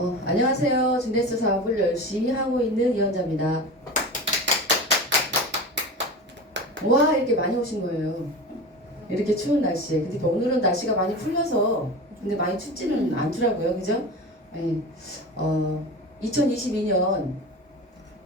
안녕하세요. 준데스 사업을 열심히 하고 있는 이현자입니다. 와, 이렇게 많이 오신 거예요. 이렇게 추운 날씨에. 근데 오늘은 날씨가 많이 풀려서 근데 많이 춥지는 않더라고요. 그죠? 네. 2022년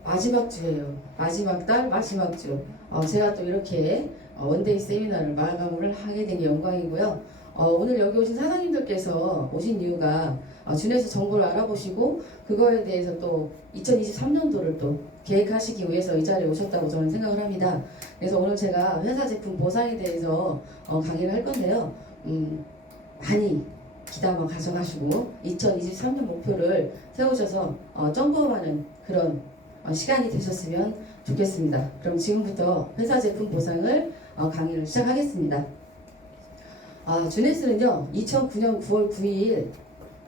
마지막 주예요. 마지막 달, 마지막 주. 제가 또 이렇게 원데이 세미나를 마감을 하게 된 게 영광이고요. 오늘 여기 오신 사장님들께서 오신 이유가 준에서 정보를 알아보시고 그거에 대해서 또 2023년도를 또 계획하시기 위해서 이 자리에 오셨다고 저는 생각을 합니다. 그래서 오늘 제가 회사 제품 보상에 대해서 강의를 할 건데요. 많이 기담아 가져가시고 2023년 목표를 세우셔서 점검하는 그런 시간이 되셨으면 좋겠습니다. 그럼 지금부터 회사 제품 보상을 강의를 시작하겠습니다. 주네스는요 2009년 9월 9일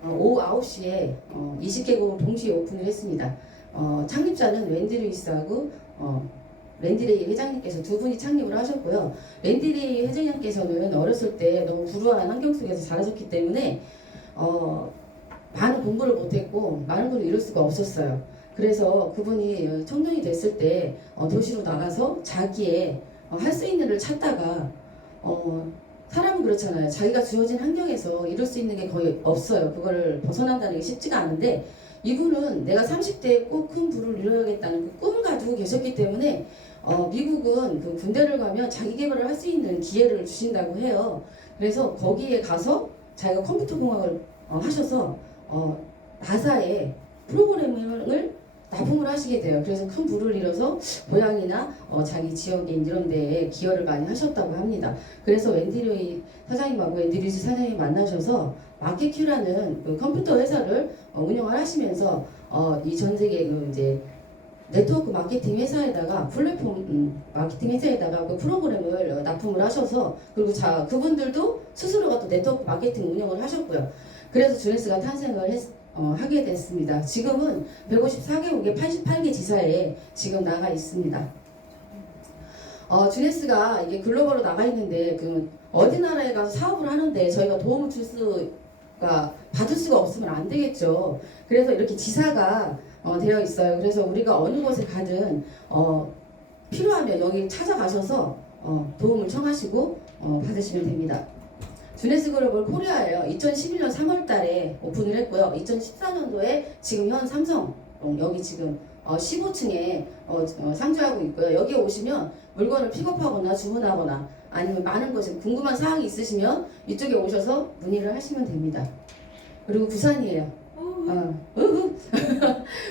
오후 9시에 20개국을 동시에 오픈을 했습니다. 창립자는 랜디 루이스하고 랜디레이 회장님께서 두 분이 창립을 하셨고요. 랜디레이 회장님께서는 어렸을 때 너무 불우한 환경 속에서 자라셨기 때문에 많은 공부를 못했고 많은 걸 이룰 수가 없었어요. 그래서 그분이 청년이 됐을 때 도시로 나가서 자기의 할 수 있는 일을 찾다가 사람은 그렇잖아요. 자기가 주어진 환경에서 이룰 수 있는 게 거의 없어요. 그거를 벗어난다는 게 쉽지가 않은데 이분은 내가 30대에 꼭 큰 부를 이뤄야겠다는 그 꿈을 가지고 계셨기 때문에 미국은 그 군대를 가면 자기 개발을 할 수 있는 기회를 주신다고 해요. 그래서 거기에 가서 자기가 컴퓨터 공학을 하셔서 나사에 프로그래밍을 납품을 하시게 돼요. 그래서 큰 부를 이뤄서 고향이나 자기 지역에 이런 데에 기여를 많이 하셨다고 합니다. 그래서 웬디로이 사장님하고 웬디리즈 사장님이 만나셔서 마켓큐라는 그 컴퓨터 회사를 운영을 하시면서 이 전 세계 그 이제 네트워크 마케팅 회사에다가 플랫폼 마케팅 회사에다가 그 프로그램을 납품을 하셔서 그리고 그분들도 스스로가 또 네트워크 마케팅 운영을 하셨고요. 그래서 주네스가 탄생을 하게 됐습니다. 지금은 154개국의 88개 지사에 지금 나가 있습니다. 주네스가 이게 글로벌로 나가 있는데 그 어디 나라에 가서 사업을 하는데 저희가 도움을 받을 수가 없으면 안 되겠죠. 그래서 이렇게 지사가 되어 있어요. 그래서 우리가 어느 곳에 가든 필요하면 여기 찾아가셔서 도움을 청하시고 받으시면 됩니다. 주네스 글로벌 코리아예요. 2011년 3월 달에 오픈을 했고요. 2014년도에 지금 현 삼성 여기 지금 15층에 상주하고 있고요. 여기에 오시면 물건을 픽업하거나 주문하거나 아니면 많은 것에 궁금한 사항이 있으시면 이쪽에 오셔서 문의를 하시면 됩니다. 그리고 부산이에요.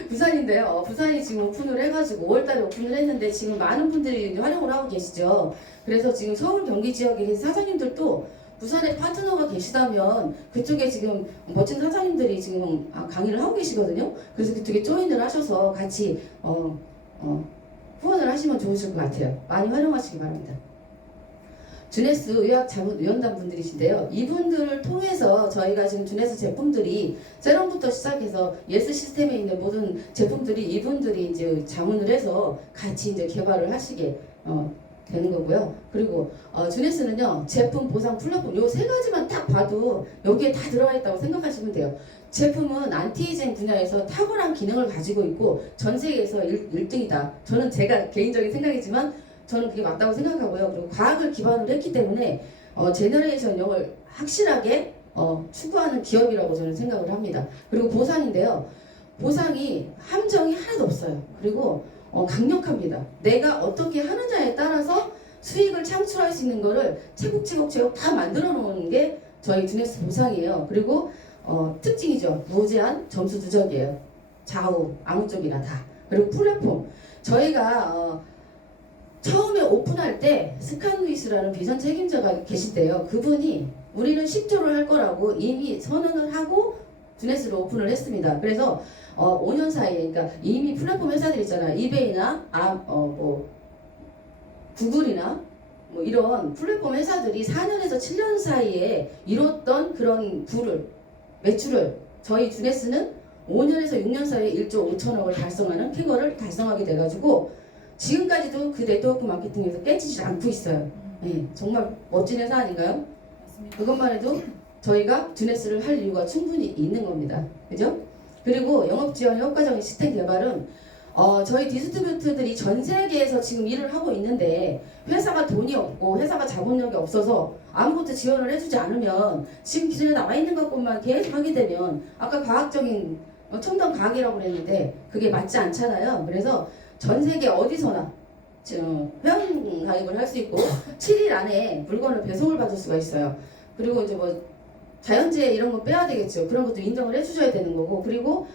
부산인데요. 부산이 지금 오픈을 해가지고 5월달에 오픈을 했는데 지금 많은 분들이 활용을 하고 계시죠. 그래서 지금 서울 경기 지역에 계신 사장님들도 부산에 파트너가 계시다면 그쪽에 지금 멋진 사장님들이 지금 강의를 하고 계시거든요. 그래서 그쪽에 조인을 하셔서 같이 후원을 하시면 좋으실 것 같아요. 많이 활용하시기 바랍니다. 주네스 의학자문위원단 분들이신데요. 이분들을 통해서 저희가 지금 주네스 제품들이 세럼부터 시작해서 예스 시스템에 있는 모든 제품들이 이분들이 이제 자문을 해서 같이 이제 개발을 하시게 되는 거고요. 그리고 주네스는요 제품 보상 플랫폼 요 세 가지만 딱 봐도 여기에 다 들어가 있다고 생각하시면 돼요. 제품은 안티에이징 분야에서 탁월한 기능을 가지고 있고 전 세계에서 1등이다. 저는 제가 개인적인 생각이지만 저는 그게 맞다고 생각하고요. 그리고 과학을 기반으로 했기 때문에 제너레이션 0을 확실하게 추구하는 기업이라고 저는 생각을 합니다. 그리고 보상인데요. 보상이 함정이 하나도 없어요. 그리고 강력합니다. 내가 어떻게 하느냐에 따라서 수익을 창출할 수 있는 거를 체곡 다 만들어 놓은 게 저희 주네스 보상이에요. 그리고 특징이죠. 무제한 점수 누적이에요. 좌우 아무 쪽이나 다. 그리고 플랫폼 저희가 처음에 오픈할 때 스칸 루이스라는 비전 책임자가 계신데요. 그분이 우리는 10조를 할 거라고 이미 선언을 하고 주네스를 오픈을 했습니다. 그래서 5년 사이에 그러니까 이미 플랫폼 회사들 있잖아요. 이베이나 구글이나 뭐 이런 플랫폼 회사들이 4년에서 7년 사이에 이뤘던 그런 매출을 저희 주네스는 5년에서 6년 사이에 1조 5천억을 달성하는 쾌거를 달성하게 돼가지고 지금까지도 그 네트워크 마케팅에서 깨지지 않고 있어요. 네, 정말 멋진 회사 아닌가요? 맞습니다. 그것만 해도 저희가 주네스를 할 이유가 충분히 있는 겁니다. 그죠? 그리고 영업 지원 효과적인 시스템 개발은 저희 디스트리뷰터들이 전 세계에서 지금 일을 하고 있는데 회사가 돈이 없고 회사가 자본력이 없어서 아무것도 지원을 해주지 않으면 지금 기존에 나와 있는 것뿐만 계속 하게 되면 아까 과학적인 첨단 과학이라고 그랬는데 그게 맞지 않잖아요. 그래서 전 세계 어디서나 회원 가입을 할 수 있고 7일 안에 물건을 배송을 받을 수가 있어요. 그리고 이제 뭐 자연재해 이런 거 빼야 되겠죠. 그런 것도 인정을 해주셔야 되는 거고, 그리고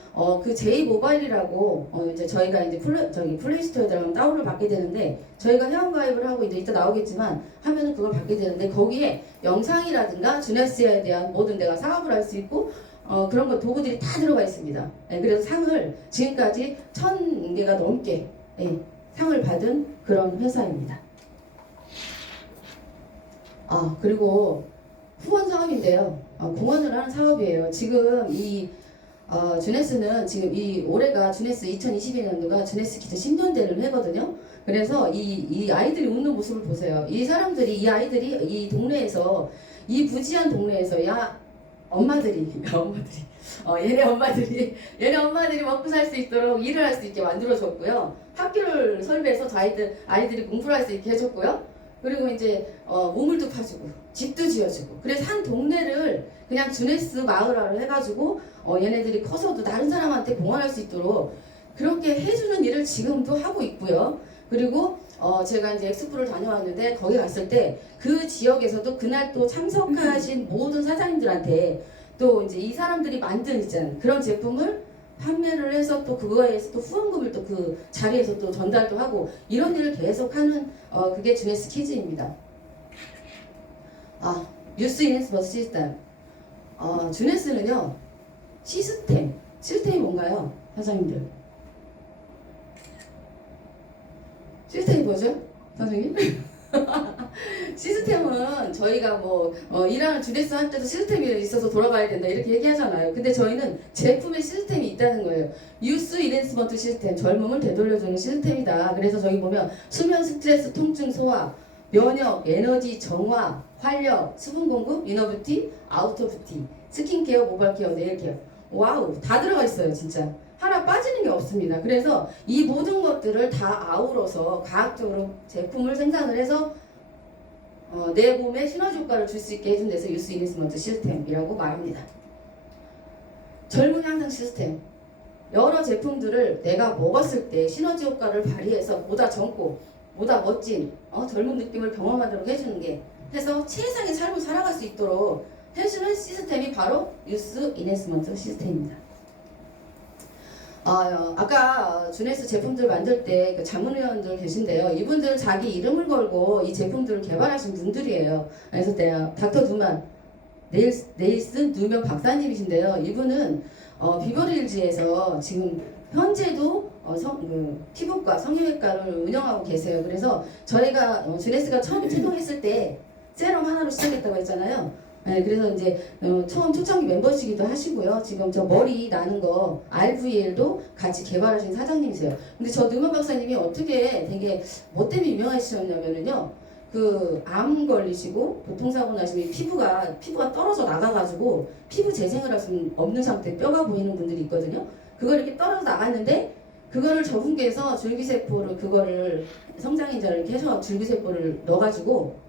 그 제이 모바일이라고 이제 저희가 이제 플레이스토어에 들어가면 다운을 받게 되는데 저희가 회원 가입을 하고 이제 이따 나오겠지만 하면은 그걸 받게 되는데 거기에 영상이라든가 주네스에 대한 모든 내가 사업을 할 수 있고 그런 거 도구들이 다 들어가 있습니다. 네, 그래서 상을 지금까지 1000개가 넘게 상을 받은 그런 회사입니다. 그리고 후원 사업인데요. 공헌을 하는 사업이에요. 지금 이 주네스는 지금 이 올해가 주네스 2022년도가 주네스 기준 10년대를 해거든요. 그래서 이 아이들이 웃는 모습을 보세요. 이 아이들이 이 동네에서 이 부지한 동네에서 엄마들이 얘네 엄마들이 먹고 살 수 있도록 일을 할 수 있게 만들어줬고요. 학교를 설계해서 아이들이 공부를 할 수 있게 해줬고요. 그리고 이제 우물도 파주고 집도 지어주고 그래서 한 동네를 그냥 주네스 마을화를 해가지고 얘네들이 커서도 다른 사람한테 공헌할 수 있도록 그렇게 해주는 일을 지금도 하고 있고요. 그리고 제가 이제 엑스포를 다녀왔는데 거기 갔을 때 그 지역에서도 그날 또 참석하신 모든 사장님들한테 또 이제 이 사람들이 만든 그런 제품을 판매를 해서 또 그거에서 또 후원금을 또 그 자리에서 또 전달도 하고 이런 일을 계속하는 그게 주네스 키즈입니다. 유스 인앤스먼트 시스템. 주네스는요 시스템이 뭔가요, 사장님들? 시스템이 뭐죠, 선생님? 시스템은 저희가 일하는 주네스 할 때도 시스템이 있어서 돌아가야 된다 이렇게 얘기하잖아요. 근데 저희는 제품에 시스템이 있다는 거예요. 유스 인앤스먼트 시스템, 젊음을 되돌려주는 시스템이다. 그래서 저기 보면 수면, 스트레스, 통증 소화, 면역, 에너지, 정화, 활력, 수분 공급, 이너뷰티, 아우터뷰티, 스킨케어, 모발케어, 네일케어. 와우, 다 들어가 있어요. 진짜 하나 빠지는 게 없습니다. 그래서 이 모든 것들을 다 아우러서 과학적으로 제품을 생산을 해서 내 몸에 시너지 효과를 줄 수 있게 해준 데서 유스 인앤스먼트 시스템이라고 말합니다. 젊은 향상 시스템. 여러 제품들을 내가 먹었을 때 시너지 효과를 발휘해서 보다 젊고 보다 멋진 젊은 느낌을 경험하도록 해주는 게 해서 최상의 삶을 살아갈 수 있도록 해주는 시스템이 바로 유스 인앤스먼트 시스템입니다. 아까 주네스 제품들 만들 때 그 자문위원들 계신데요. 이분들은 자기 이름을 걸고 이 제품들을 개발하신 분들이에요. 그래서 닥터 누만 네일슨 누면 박사님이신데요. 이분은 비버리힐즈에서 지금 현재도 피부과 성형외과를 운영하고 계세요. 그래서 저희가 주네스가 처음에 출동했을 때 세럼 하나로 시작했다고 했잖아요. 네, 그래서 이제 처음 초창기 멤버시기도 하시고요. 지금 저 머리 나는 거 RVL도 같이 개발하신 사장님이세요. 근데 저 누만 박사님이 어떻게 되게 뭐 때문에 유명하시냐면요. 그 암 걸리시고 교통사고 나시면 피부가 떨어져 나가가지고 피부 재생을 할 수 없는 상태, 뼈가 보이는 분들이 있거든요. 그걸 이렇게 떨어져 나갔는데 그거를 저분께서 줄기세포를 그거를 성장인자를 이렇게 해서 줄기세포를 넣어가지고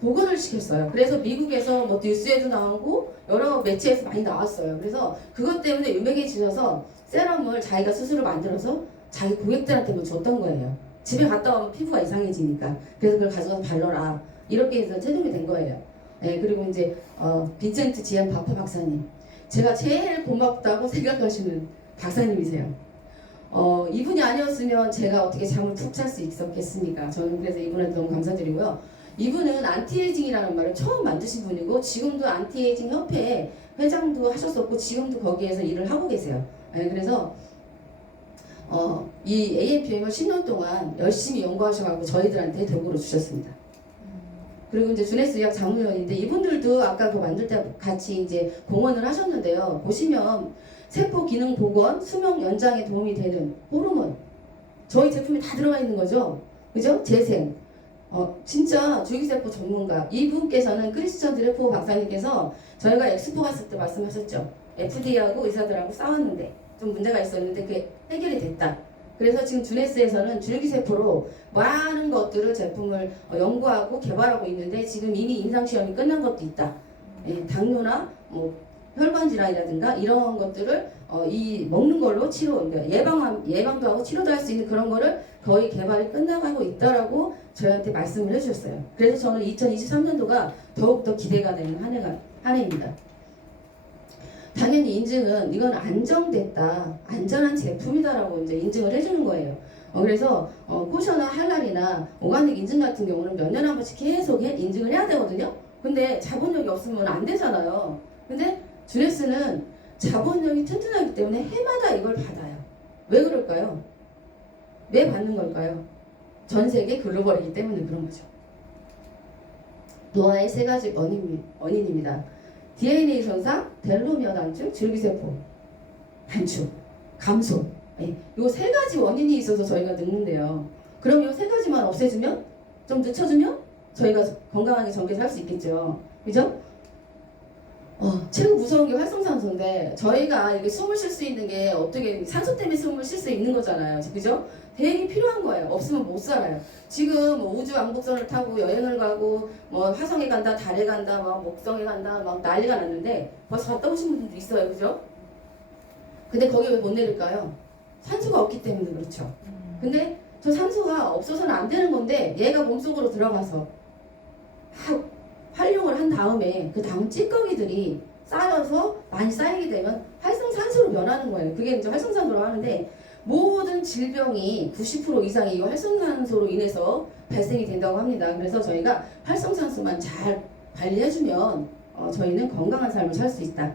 복원을 시켰어요. 그래서 미국에서 뉴스에도 나오고 여러 매체에서 많이 나왔어요. 그래서 그것 때문에 유명해지셔서 세럼을 자기가 스스로 만들어서 자기 고객들한테만 줬던 거예요. 집에 갔다 오면 피부가 이상해지니까. 그래서 그걸 가져가서 발라라. 이렇게 해서 제동이 된 거예요. 네, 그리고 이제 빈센트 지안 바파 박사님. 제가 제일 고맙다고 생각하시는 박사님이세요. 이분이 아니었으면 제가 어떻게 잠을 푹 잘 수 있었겠습니까? 저는 그래서 이분한테 너무 감사드리고요. 이분은 안티에이징이라는 말을 처음 만드신 분이고 지금도 안티에이징 협회 회장도 하셨었고 지금도 거기에서 일을 하고 계세요. 네, 그래서 이 AMPM을 10년 동안 열심히 연구하셔가지고 저희들한테 도구를 주셨습니다. 그리고 이제 주네스 의학 자문위원인데 이분들도 아까 그 만들 때 같이 이제 공헌을 하셨는데요. 보시면 세포 기능 복원, 수명 연장에 도움이 되는 호르몬 저희 제품이 다 들어가 있는 거죠. 그죠? 재생. 진짜 줄기세포 전문가 이분께서는 크리스천 드레포 박사님께서 저희가 엑스포 갔을 때 말씀하셨죠. FDA하고 의사들하고 싸웠는데 좀 문제가 있었는데 그게 해결이 됐다. 그래서 지금 주네스에서는 줄기세포로 많은 것들을 제품을 연구하고 개발하고 있는데 지금 이미 임상시험이 끝난 것도 있다. 예, 당뇨나 뭐 혈관 질환이라든가 이런 것들을 이 먹는 걸로 치료, 그러니까 예방도 하고 치료도 할 수 있는 그런 거를 거의 개발이 끝나가고 있다라고 저희한테 말씀을 해주셨어요. 그래서 저는 2023년도가 더욱더 기대가 되는 한 해입니다. 당연히 인증은 이건 안정됐다, 안전한 제품이다라고 이제 인증을 해주는 거예요. 그래서 코셔나 할랄이나 오가닉 인증 같은 경우는 몇 년에 한 번씩 계속 인증을 해야 되거든요. 근데 자본력이 없으면 안 되잖아요. 근데 주네스는 자본력이 튼튼하기 때문에 해마다 이걸 받아요. 왜 그럴까요? 왜 받는 걸까요? 전 세계 글로벌이기 때문에 그런 거죠. 노화의 세 가지 원인입니다. DNA 손상, 텔로미어 단축, 줄기세포 단축, 감소. 이 세 가지 원인이 있어서 저희가 늙는데요. 그럼 이 세 가지만 없애주면, 좀 늦춰주면 저희가 건강하게 전개 살 수 있겠죠. 그죠? 최고 무서운 게 활성산소인데 저희가 이렇게 숨을 쉴 수 있는 게 어떻게 산소 때문에 숨을 쉴 수 있는 거잖아요. 그죠? 되게 필요한 거예요. 없으면 못 살아요. 지금 뭐 우주 왕복선을 타고 여행을 가고 뭐 화성에 간다, 달에 간다, 막 목성에 간다, 막 난리가 났는데 벌써 갔다 오신 분들도 있어요. 그죠? 근데 거기 왜 못 내릴까요? 산소가 없기 때문에 그렇죠. 근데 저 산소가 없어서는 안 되는 건데 얘가 몸속으로 들어가서 활용을 한 다음에 그 다음 찌꺼기들이 쌓여서 많이 쌓이게 되면 활성산소로 변하는 거예요. 그게 이제 활성산소라고 하는데 모든 질병이 90% 이상이 이 활성산소로 인해서 발생이 된다고 합니다. 그래서 저희가 활성산소만 잘 관리해주면 저희는 건강한 삶을 살 수 있다.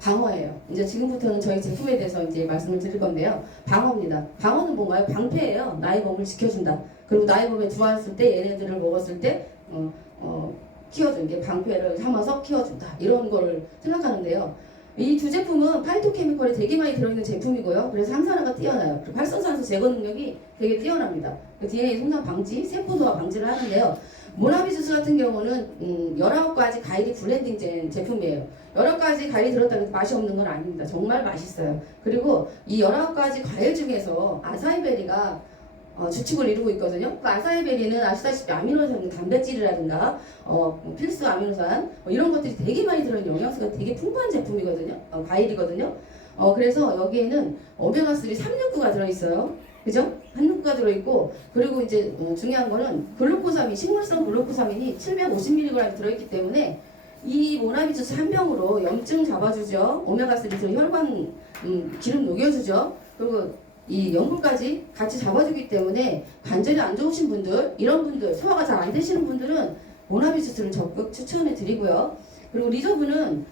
방어예요. 이제 지금부터는 저희 제품에 대해서 이제 말씀을 드릴 건데요. 방어입니다. 방어는 뭔가요? 방패예요. 나의 몸을 지켜준다. 그리고 나의 몸에 들어왔을 때 얘네들을 먹었을 때 키워준 게 방패를 삼아서 키워준다. 이런 걸 생각하는데요. 이 두 제품은 파이토케미컬이 되게 많이 들어있는 제품이고요. 그래서 항산화가 뛰어나요. 그리고 활성산소 제거 능력이 되게 뛰어납니다. DNA 손상 방지, 세포 노화 방지를 하는데요. 모나비 주스 같은 경우는 19가지 과일이 블렌딩된 제품이에요. 19가지 과일이 들었다고 해서 맛이 없는 건 아닙니다. 정말 맛있어요. 그리고 이 19가지 과일 중에서 아사이베리가 주축을 이루고 있거든요. 그 아사이베리는 아시다시피 아미노산, 단백질이라든가 필수 아미노산 이런 것들이 되게 많이 들어있는 영양소가 되게 풍부한 제품이거든요. 과일이거든요. 그래서 여기에는 오메가3 369가 들어있어요. 그죠? 한육가 들어있고, 그리고 이제 중요한 거는 글루코사민, 식물성 글루코사민이 750mg 들어있기 때문에 이 모나비 주스 한 병으로 염증 잡아주죠. 오메가3 혈관 기름 녹여주죠. 그리고 이 염분까지 같이 잡아주기 때문에 관절이 안 좋으신 분들, 이런 분들, 소화가 잘 안 되시는 분들은 모나비 주스를 적극 추천해 드리고요. 그리고 리저브는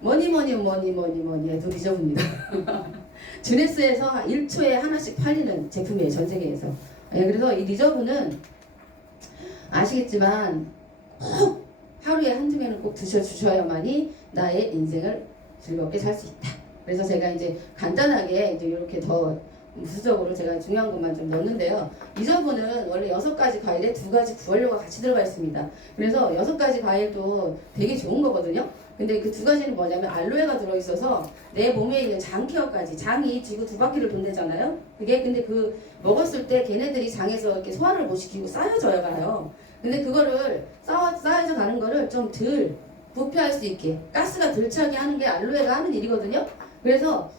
뭐니 해도 리저브입니다. 주네스에서 1초에 하나씩 팔리는 제품이에요. 전 세계에서. 그래서 이 리저브는 아시겠지만 꼭 하루에 한두 개는 꼭 드셔주셔야만이 나의 인생을 즐겁게 살 수 있다. 그래서 제가 이제 간단하게 이제 이렇게 더 부수적으로 제가 중요한 것만 좀 넣었는데요. 리저브는 원래 6가지 과일에 2가지 구원료가 같이 들어가 있습니다. 그래서 6가지 과일도 되게 좋은 거거든요. 근데 그 2가지는 뭐냐면 알로에가 들어있어서 내 몸에 있는 장 케어까지, 장이 지구 2바퀴를 돈대잖아요. 그게 근데 그 먹었을 때 걔네들이 장에서 이렇게 소화를 못 시키고 쌓여져야 가요. 근데 그거를 쌓여져 가는 거를 좀 덜 부패할 수 있게 가스가 덜 차게 하는 게 알로에가 하는 일이거든요. 그래서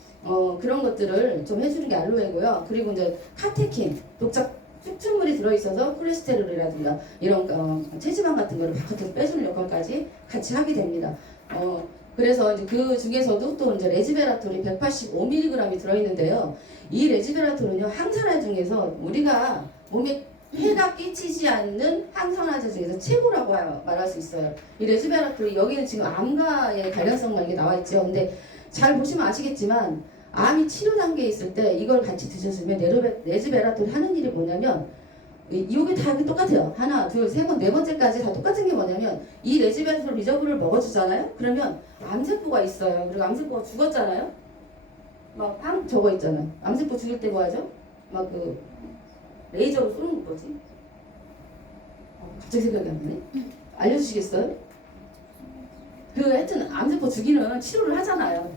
그런 것들을 좀 해주는 게 알로에고요. 그리고 이제 카테킨, 독작 추출물이 들어있어서 콜레스테롤이라든가 이런 체지방 같은 거를 바깥으로 빼주는 역할까지 같이 하게 됩니다. 그래서 이제 그 중에서도 또 이제 레즈베라톨이 185mg이 들어있는데요. 이 레즈베라톨은요, 항산화 중에서 우리가 몸에 해가 끼치지 않는 항산화제 중에서 최고라고 말할 수 있어요. 이 레즈베라톨이 여기는 지금 암과의 관련성만 이게 나와 있죠. 근데 잘 보시면 아시겠지만 암이 치료 단계에 있을 때 이걸 같이 드셨으면 레즈베라톨이 하는 일이 뭐냐면 이게 다 똑같아요. 하나, 둘, 세 번, 네 번째까지 다 똑같은 게 뭐냐면 이 레즈베라톨 리저브를 먹어주잖아요. 그러면 암세포가 있어요. 그리고 암세포가 죽었잖아요. 막 저거 있잖아요. 암세포 죽일 때 뭐 하죠? 막 그 레이저로 쏘는 거 뭐지? 갑자기 생각이 안 나네. 알려주시겠어요? 그 하여튼 암세포 죽이는 치료를 하잖아요.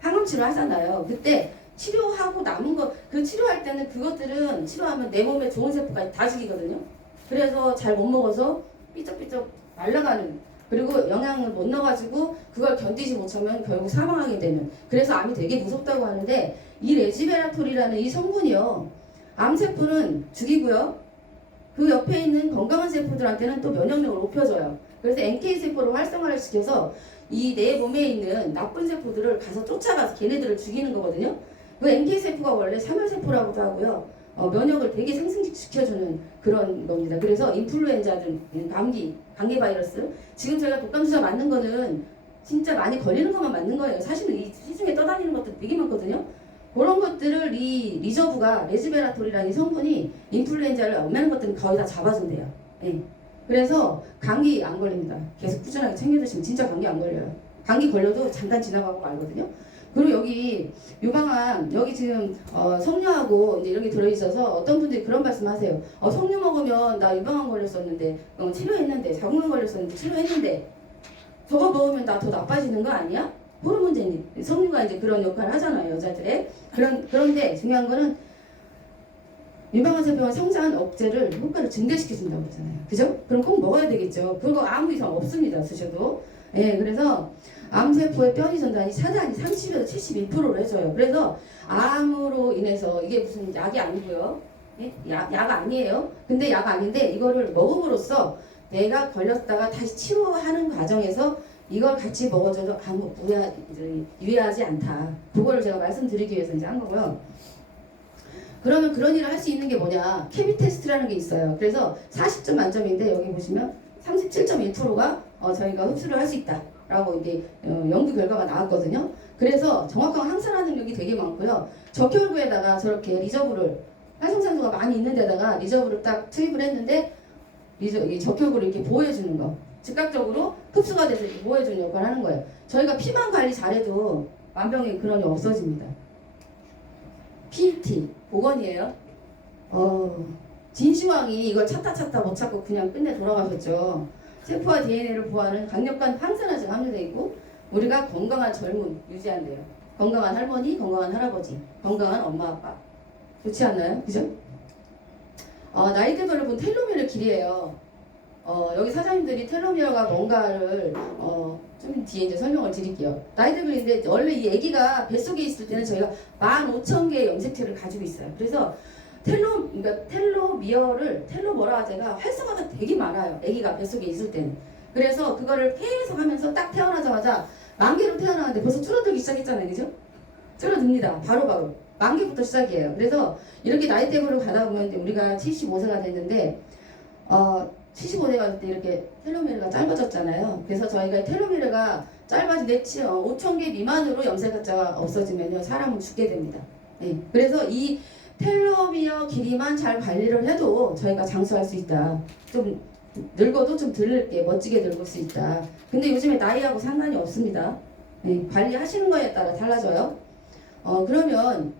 항암치료 하잖아요. 그때 치료하고 남은 거 그 치료할 때는 그것들은 치료하면 내 몸에 좋은 세포까지 다 죽이거든요. 그래서 잘 못 먹어서 삐쩍삐쩍 말라가는, 그리고 영양을 못 넣어가지고 그걸 견디지 못하면 결국 사망하게 되는, 그래서 암이 되게 무섭다고 하는데 이 레즈베라톨이라는 이 성분이요, 암세포는 죽이고요, 그 옆에 있는 건강한 세포들한테는 또 면역력을 높여줘요. 그래서 NK세포를 활성화를 시켜서 이 내 몸에 있는 나쁜 세포들을 가서 쫓아가서 걔네들을 죽이는 거거든요. 그 NK세포가 원래 사멸세포라고도 하고요. 면역을 되게 상승시켜주는 그런 겁니다. 그래서 인플루엔자든 감기 바이러스, 지금 제가 독감주사 맞는 거는 진짜 많이 걸리는 것만 맞는 거예요. 사실은 이 시중에 떠다니는 것들 되게 많거든요. 그런 것들을 이 리저브가 레즈베라톨이라는 이 성분이 인플루엔자를 웬만한 것들은 거의 다 잡아준대요. 네. 그래서 감기 안 걸립니다. 계속 꾸준하게 챙겨 드시면 진짜 감기 안 걸려요. 감기 걸려도 잠깐 지나가고 말거든요. 그리고 여기 유방암, 여기 지금 석류하고 이제 이런 게 들어있어서 어떤 분들이 그런 말씀하세요. 석류 먹으면 나 유방암 걸렸었는데, 치료했는데, 자궁암 걸렸었는데 치료했는데, 저거 먹으면 나 더 나빠지는 거 아니야? 호르몬제니 석류가 이제 그런 역할을 하잖아요, 여자들의. 그런데 중요한 거는 유방암 세포가 성장 억제를 효과를 증대시켜준다고 그러잖아요. 그죠? 그럼 꼭 먹어야 되겠죠. 그거 아무 이상 없습니다, 드셔도. 예, 그래서 암세포의 편의 전달이 차단이 30에서 72%를 해줘요. 그래서 암으로 인해서 이게 무슨 약이 아니고요. 예? 약 아니에요. 근데 약 아닌데 이거를 먹음으로써 내가 걸렸다가 다시 치료하는 과정에서 이걸 같이 먹어줘도 아무 유해하지 않다. 그거를 제가 말씀드리기 위해서 이제 한 거고요. 그러면 그런 일을 할 수 있는 게 뭐냐? 케미 테스트라는 게 있어요. 그래서 40점 만점인데 여기 보시면 37.1%가 저희가 흡수를 할 수 있다라고 이게 연구 결과가 나왔거든요. 그래서 정확한 항산화 능력이 되게 많고요. 적혈구에다가 저렇게 리저브를, 활성산소가 많이 있는 데다가 리저브를 딱 투입을 했는데 이 적혈구를 이렇게 보호해주는 거, 즉각적으로 흡수가 돼서 이렇게 보호해주는 역할을 하는 거예요. 저희가 피만 관리 잘해도 만병의 근원이 없어집니다. PET 보건이에요. 진시황이 이걸 찾다 못 찾고 그냥 끝내 돌아가셨죠. 세포와 DNA를 보호하는 강력한 항산화제가 함유되어 있고 우리가 건강한 젊음 유지한대요. 건강한 할머니, 건강한 할아버지, 건강한 엄마 아빠. 좋지 않나요? 그죠? 나이대별로 본 텔로미어 길이에요. 여기 사장님들이 텔로미어가 뭔가를 좀 뒤에 이제 설명을 드릴게요. 나이대별인데 원래 이 아기가 뱃속에 있을 때는 저희가 15,000개의 염색체를 가지고 있어요. 그래서 그러니까 텔로머라제가 활성화가 되게 많아요. 아기가 뱃속에 있을 때는. 그래서 그거를 계속 하면서 딱 태어나자마자 만개로 태어나는데 벌써 줄어들기 시작했잖아요. 그죠? 줄어듭니다. 바로. 만개부터 시작이에요. 그래서 이렇게 나이대별로 가다 보면 우리가 75세가 됐는데 75세가 될 때 이렇게 텔로미어가 짧아졌잖아요. 그래서 저희가 텔로미어가 짧아진 5,000개 미만으로 염색자가 없어지면요 사람은 죽게 됩니다. 네. 그래서 이 텔로미어 길이만 잘 관리를 해도 저희가 장수할 수 있다. 좀 늙어도 좀 늙게 멋지게 늙을 수 있다. 근데 요즘에 나이하고 상관이 없습니다. 네. 관리하시는 거에 따라 달라져요. 그러면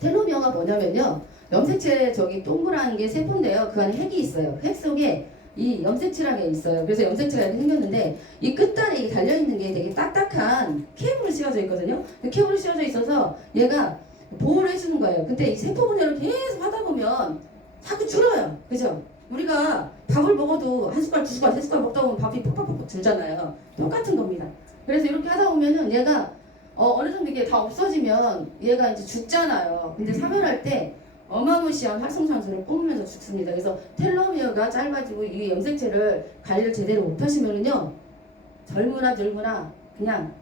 텔로미어가 뭐냐면요, 염색체 저기 동그란 게 세포인데요. 그 안에 핵이 있어요. 핵 속에 이 염색체라는 게 있어요. 그래서 염색체가 이렇게 생겼는데 이 끝단에 달려있는 게 되게 딱딱한 케이블이 씌워져 있거든요. 그 케이블이 씌워져 있어서 얘가 보호를 해주는 거예요. 근데 이 세포 분열을 계속 하다 보면 자꾸 줄어요. 그죠? 우리가 밥을 먹어도 한 숟갈, 두 숟갈, 세 숟갈 먹다 보면 밥이 퍽퍽퍽 줄잖아요. 똑같은 겁니다. 그래서 이렇게 하다 보면은 얘가 어느 정도 이게 다 없어지면 얘가 이제 죽잖아요. 근데 사멸할 때 어마무시한 활성산소를 뿜으면서 죽습니다. 그래서 텔로미어가 짧아지고 이 염색체를 관리를 제대로 못하시면은요, 젊으나 늙으나 그냥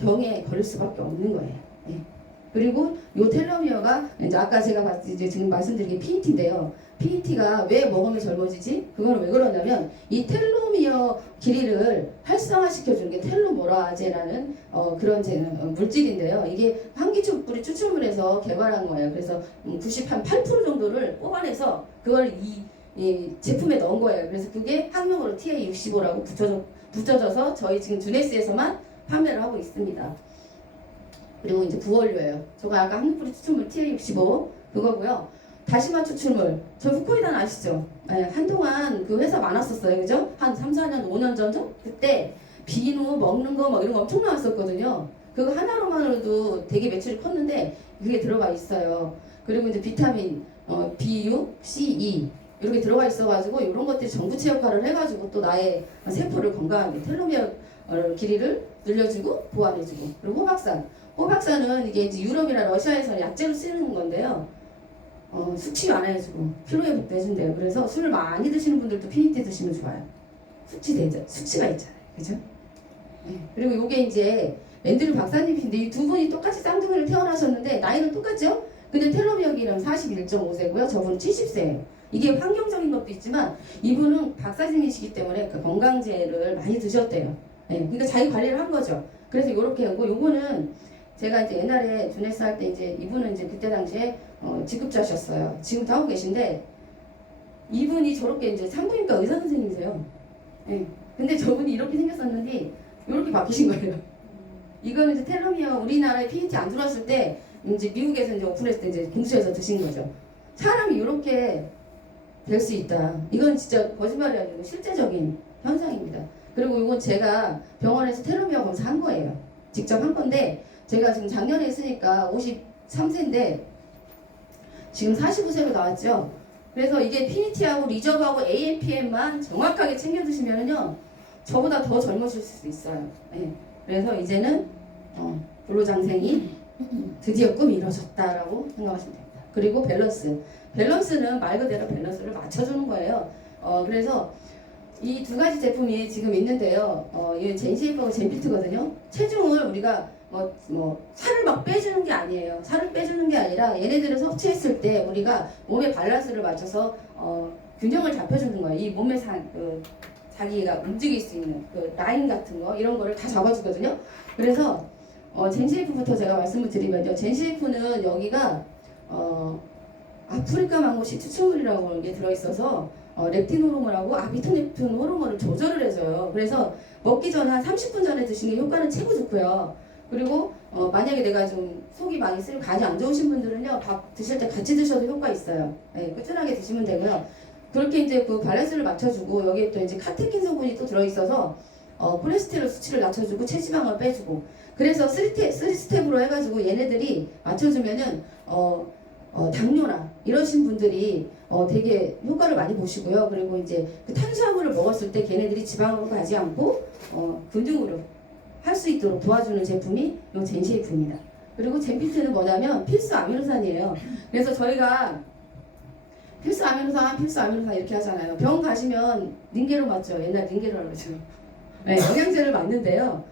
병에 걸릴 수밖에 없는 거예요. 네. 그리고 이 텔로미어가 이제 아까 제가 이제 지금 말씀드린 게 PET인데요. PET가 왜 먹으면 젊어지지? 그거는 왜 그러냐면 이 텔로미어 길이를 활성화시켜주는 게 텔로모라제라는 그런 물질인데요. 이게 환기추불이 추출물에서 개발한 거예요. 그래서 98% 정도를 뽑아내서 그걸 이 제품에 넣은 거예요. 그래서 그게 학명으로 TA65라고 붙여져서 저희 지금 주네스에서만 판매를 하고 있습니다. 그리고 이제 부원료예요. 저거 아까 한국뿌리 추출물 TA65 그거고요. 다시마 추출물. 저 후코이단 아시죠? 네, 한동안 그 회사 많았었어요. 그죠? 한 3, 4년, 5년 전죠? 그때 비누 먹는 거 막 이런 거 엄청 나왔었거든요. 그거 하나로만으로도 되게 매출이 컸는데 그게 들어가 있어요. 그리고 이제 비타민 B6, C2 이렇게 들어가 있어가지고 이런 것들이 전구체 역할을 해가지고 또 나의 세포를 건강하게 텔로미어 길이를 늘려주고 보완해주고. 그리고 호박산. 호박산은 이게 이제 유럽이나 러시아에서 약재로 쓰는 건데요. 숙취 완화해주고 피로 회복도 해준대요. 그래서 술을 많이 드시는 분들도 피니티 드시면 좋아요. 숙취가 있잖아요. 그죠? 네. 그리고 요게 이제 앤드류 박사님인데 이 두 분이 똑같이 쌍둥이를 태어나셨는데 나이는 똑같죠? 근데 텔로미어 길이는 41.5세고요. 저분은 70세예요. 이게 환경적인 것도 있지만 이분은 박사님이시기 때문에 그 건강제를 많이 드셨대요. 네. 그러니까 자기 관리를 한 거죠. 그래서 요렇게 하고 요거는 제가 이제 옛날에 두네스 할 때 이제 이분은 이제 그때 당시에 직급자셨어요. 지금도 하고 계신데 이분이 저렇게 이제 산부인과 의사 선생님이세요. 네. 근데 저분이 이렇게 생겼었는데 이렇게 바뀌신 거예요. 이거는 이제 텔로미어 우리나라에 PET 안 들어왔을 때 이제 미국에서 이제 오픈했을 때 이제 공수해서 드신 거죠. 사람이 이렇게 될 수 있다. 이건 진짜 거짓말이 아니고 실제적인 현상입니다. 그리고 이건 제가 병원에서 텔로미어 검사한 거예요. 직접 한 건데 제가 지금 작년에 했으니까 53세인데 지금 45세로 나왔죠. 그래서 이게 피니티하고 리저브하고 AMPM만 정확하게 챙겨 드시면은요 저보다 더 젊으실 수 있어요. 네. 그래서 이제는 불로장생이 드디어 꿈이 이루어졌다라고 생각하시면 됩니다. 그리고 밸런스는 말 그대로 밸런스를 맞춰주는 거예요. 그래서 이 두 가지 제품이 지금 있는데요. 이 젠시에이프하고 젠피트거든요. 체중을 우리가 살을 막 빼주는 게 아니에요. 살을 빼주는 게 아니라 얘네들을 섭취했을 때 우리가 몸의 밸런스를 맞춰서 균형을 잡혀주는 거예요. 이 몸의 자기가 움직일 수 있는 그 라인 같은 거 이런 거를 다 잡아주거든요. 그래서 젠시에이프부터 제가 말씀을 드리면요. 젠시에이프는 여기가 아프리카 망고씨 추출물이라고 하는 게 들어있어서 렙틴 호르몬하고 아비토네프린 호르몬을 조절을 해줘요. 그래서 먹기 전에 한 30분 전에 드시는 게 효과는 최고 좋고요. 그리고 만약에 내가 좀 속이 많이 쓰리고 간이 안 좋으신 분들은요 밥 드실 때 같이 드셔도 효과 있어요. 네, 꾸준하게 드시면 되고요. 그렇게 이제 그 밸런스를 맞춰주고 여기에 또 이제 카테킨 성분이 또 들어있어서 콜레스테롤 수치를 낮춰주고 체지방을 빼주고 그래서 3스텝으로 해가지고 얘네들이 맞춰주면은 당뇨나 이러신 분들이 되게 효과를 많이 보시고요. 그리고 이제 그 탄수화물을 먹었을 때 걔네들이 지방으로 가지 않고 근육으로 할 수 있도록 도와주는 제품이 이 젠시에이프입니다. 그리고 젠피트는 뭐냐면 필수 아미노산이에요. 그래서 저희가 필수 아미노산 이렇게 하잖아요. 병원 가시면 닌게로 맞죠? 옛날 닌게로라고 그러죠. 네, 영양제를 맞는데요.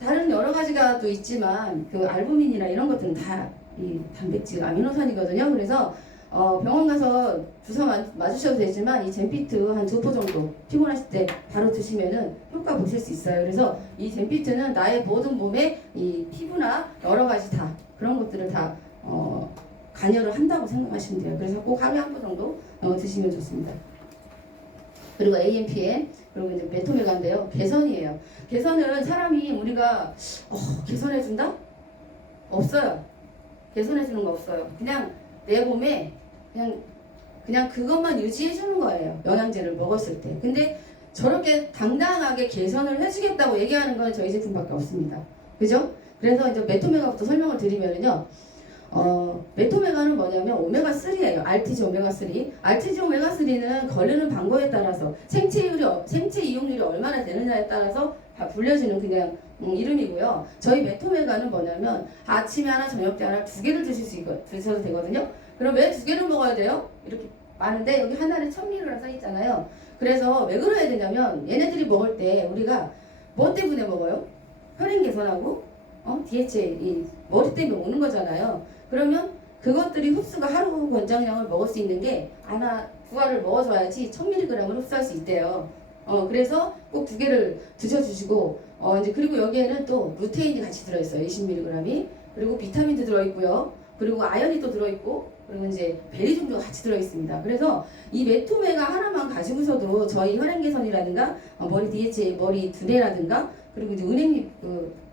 다른 여러 가지가 또 있지만 그 알부민이나 이런 것들은 다 이 단백질 아미노산이거든요. 그래서 병원 가서 주사 맞으셔도 되지만 이 젠피트 한 2포 정도 피곤하실 때 바로 드시면은 효과 보실 수 있어요. 그래서 이 젠피트는 나의 모든 몸에 이 피부나 여러 가지 다 그런 것들을 다 관여를 한다고 생각하시면 돼요. 그래서 꼭 하루에 한 포 정도 드시면 좋습니다. 그리고 AMPM 그리고 이제 메토메가인데요. 개선이에요. 개선은 사람이 우리가 개선해준다? 없어요. 개선해주는 거 없어요. 그냥 내 몸에 그냥 그것만 유지해주는 거예요. 영양제를 먹었을 때. 근데 저렇게 당당하게 개선을 해주겠다고 얘기하는 건 저희 제품밖에 없습니다. 그죠? 그래서 이제 메토메가부터 설명을 드리면요. 메토메가는 뭐냐면 오메가3예요. RTG 오메가3. RTG 오메가3는 거르는 방법에 따라서 생체 이용률이 얼마나 되느냐에 따라서 다 불려지는 그냥 이름이고요. 저희 메토메가는 뭐냐면 아침에 하나 저녁 때 하나 두 개를 드셔도 되거든요. 그럼 왜 두 개를 먹어야 돼요? 이렇게 많은데 여기 하나에 1000mg라 써 있잖아요. 그래서 왜 그래야 되냐면 얘네들이 먹을 때 우리가 뭐 때문에 먹어요? 혈행 개선하고 DHA 이 머리 때문에 오는 거잖아요. 그러면 그것들이 흡수가 하루 권장량을 먹을 수 있는 게 하나 두 알을 먹어줘야지 1000mg을 흡수할 수 있대요. 그래서 꼭 두 개를 드셔주시고 이제 그리고 여기에는 또 루테인이 같이 들어있어요. 20mg이. 그리고 비타민도 들어있고요. 그리고 아연이 또 들어있고 그리고 이제 베리 종류가 같이 들어있습니다. 그래서 이 메토메가 하나만 가지고서도 저희 혈행 개선이라든가 머리 DHA 머리 두뇌라든가 그리고 이제 은행잎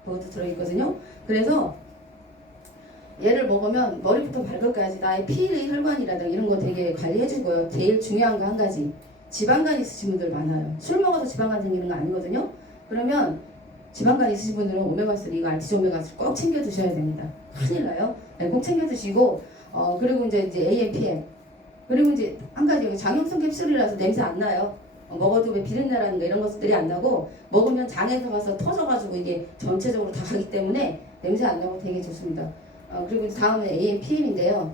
그것도 들어있거든요. 그래서 얘를 먹으면 머리부터 발끝까지 나의 피 혈관이라든가 이런 거 되게 관리해주고요. 제일 중요한 거 한 가지. 지방간 있으신 분들 많아요. 술 먹어서 지방간 생기는 거 아니거든요. 그러면 지방간 있으신 분들은 오메가3, 이거 알티지 오메가3 꼭 챙겨 드셔야 됩니다. 큰일 나요. 네, 꼭 챙겨 드시고, 그리고 이제 AMPM. 그리고 이제 한 가지 여기 장염성 캡슐이라서 냄새 안 나요. 먹어도 왜 비린내라든가 이런 것들이 안 나고, 먹으면 장에서 가서 터져가지고 이게 전체적으로 다 가기 때문에 냄새 안 나고 되게 좋습니다. 그리고 다음은 AMPM인데요.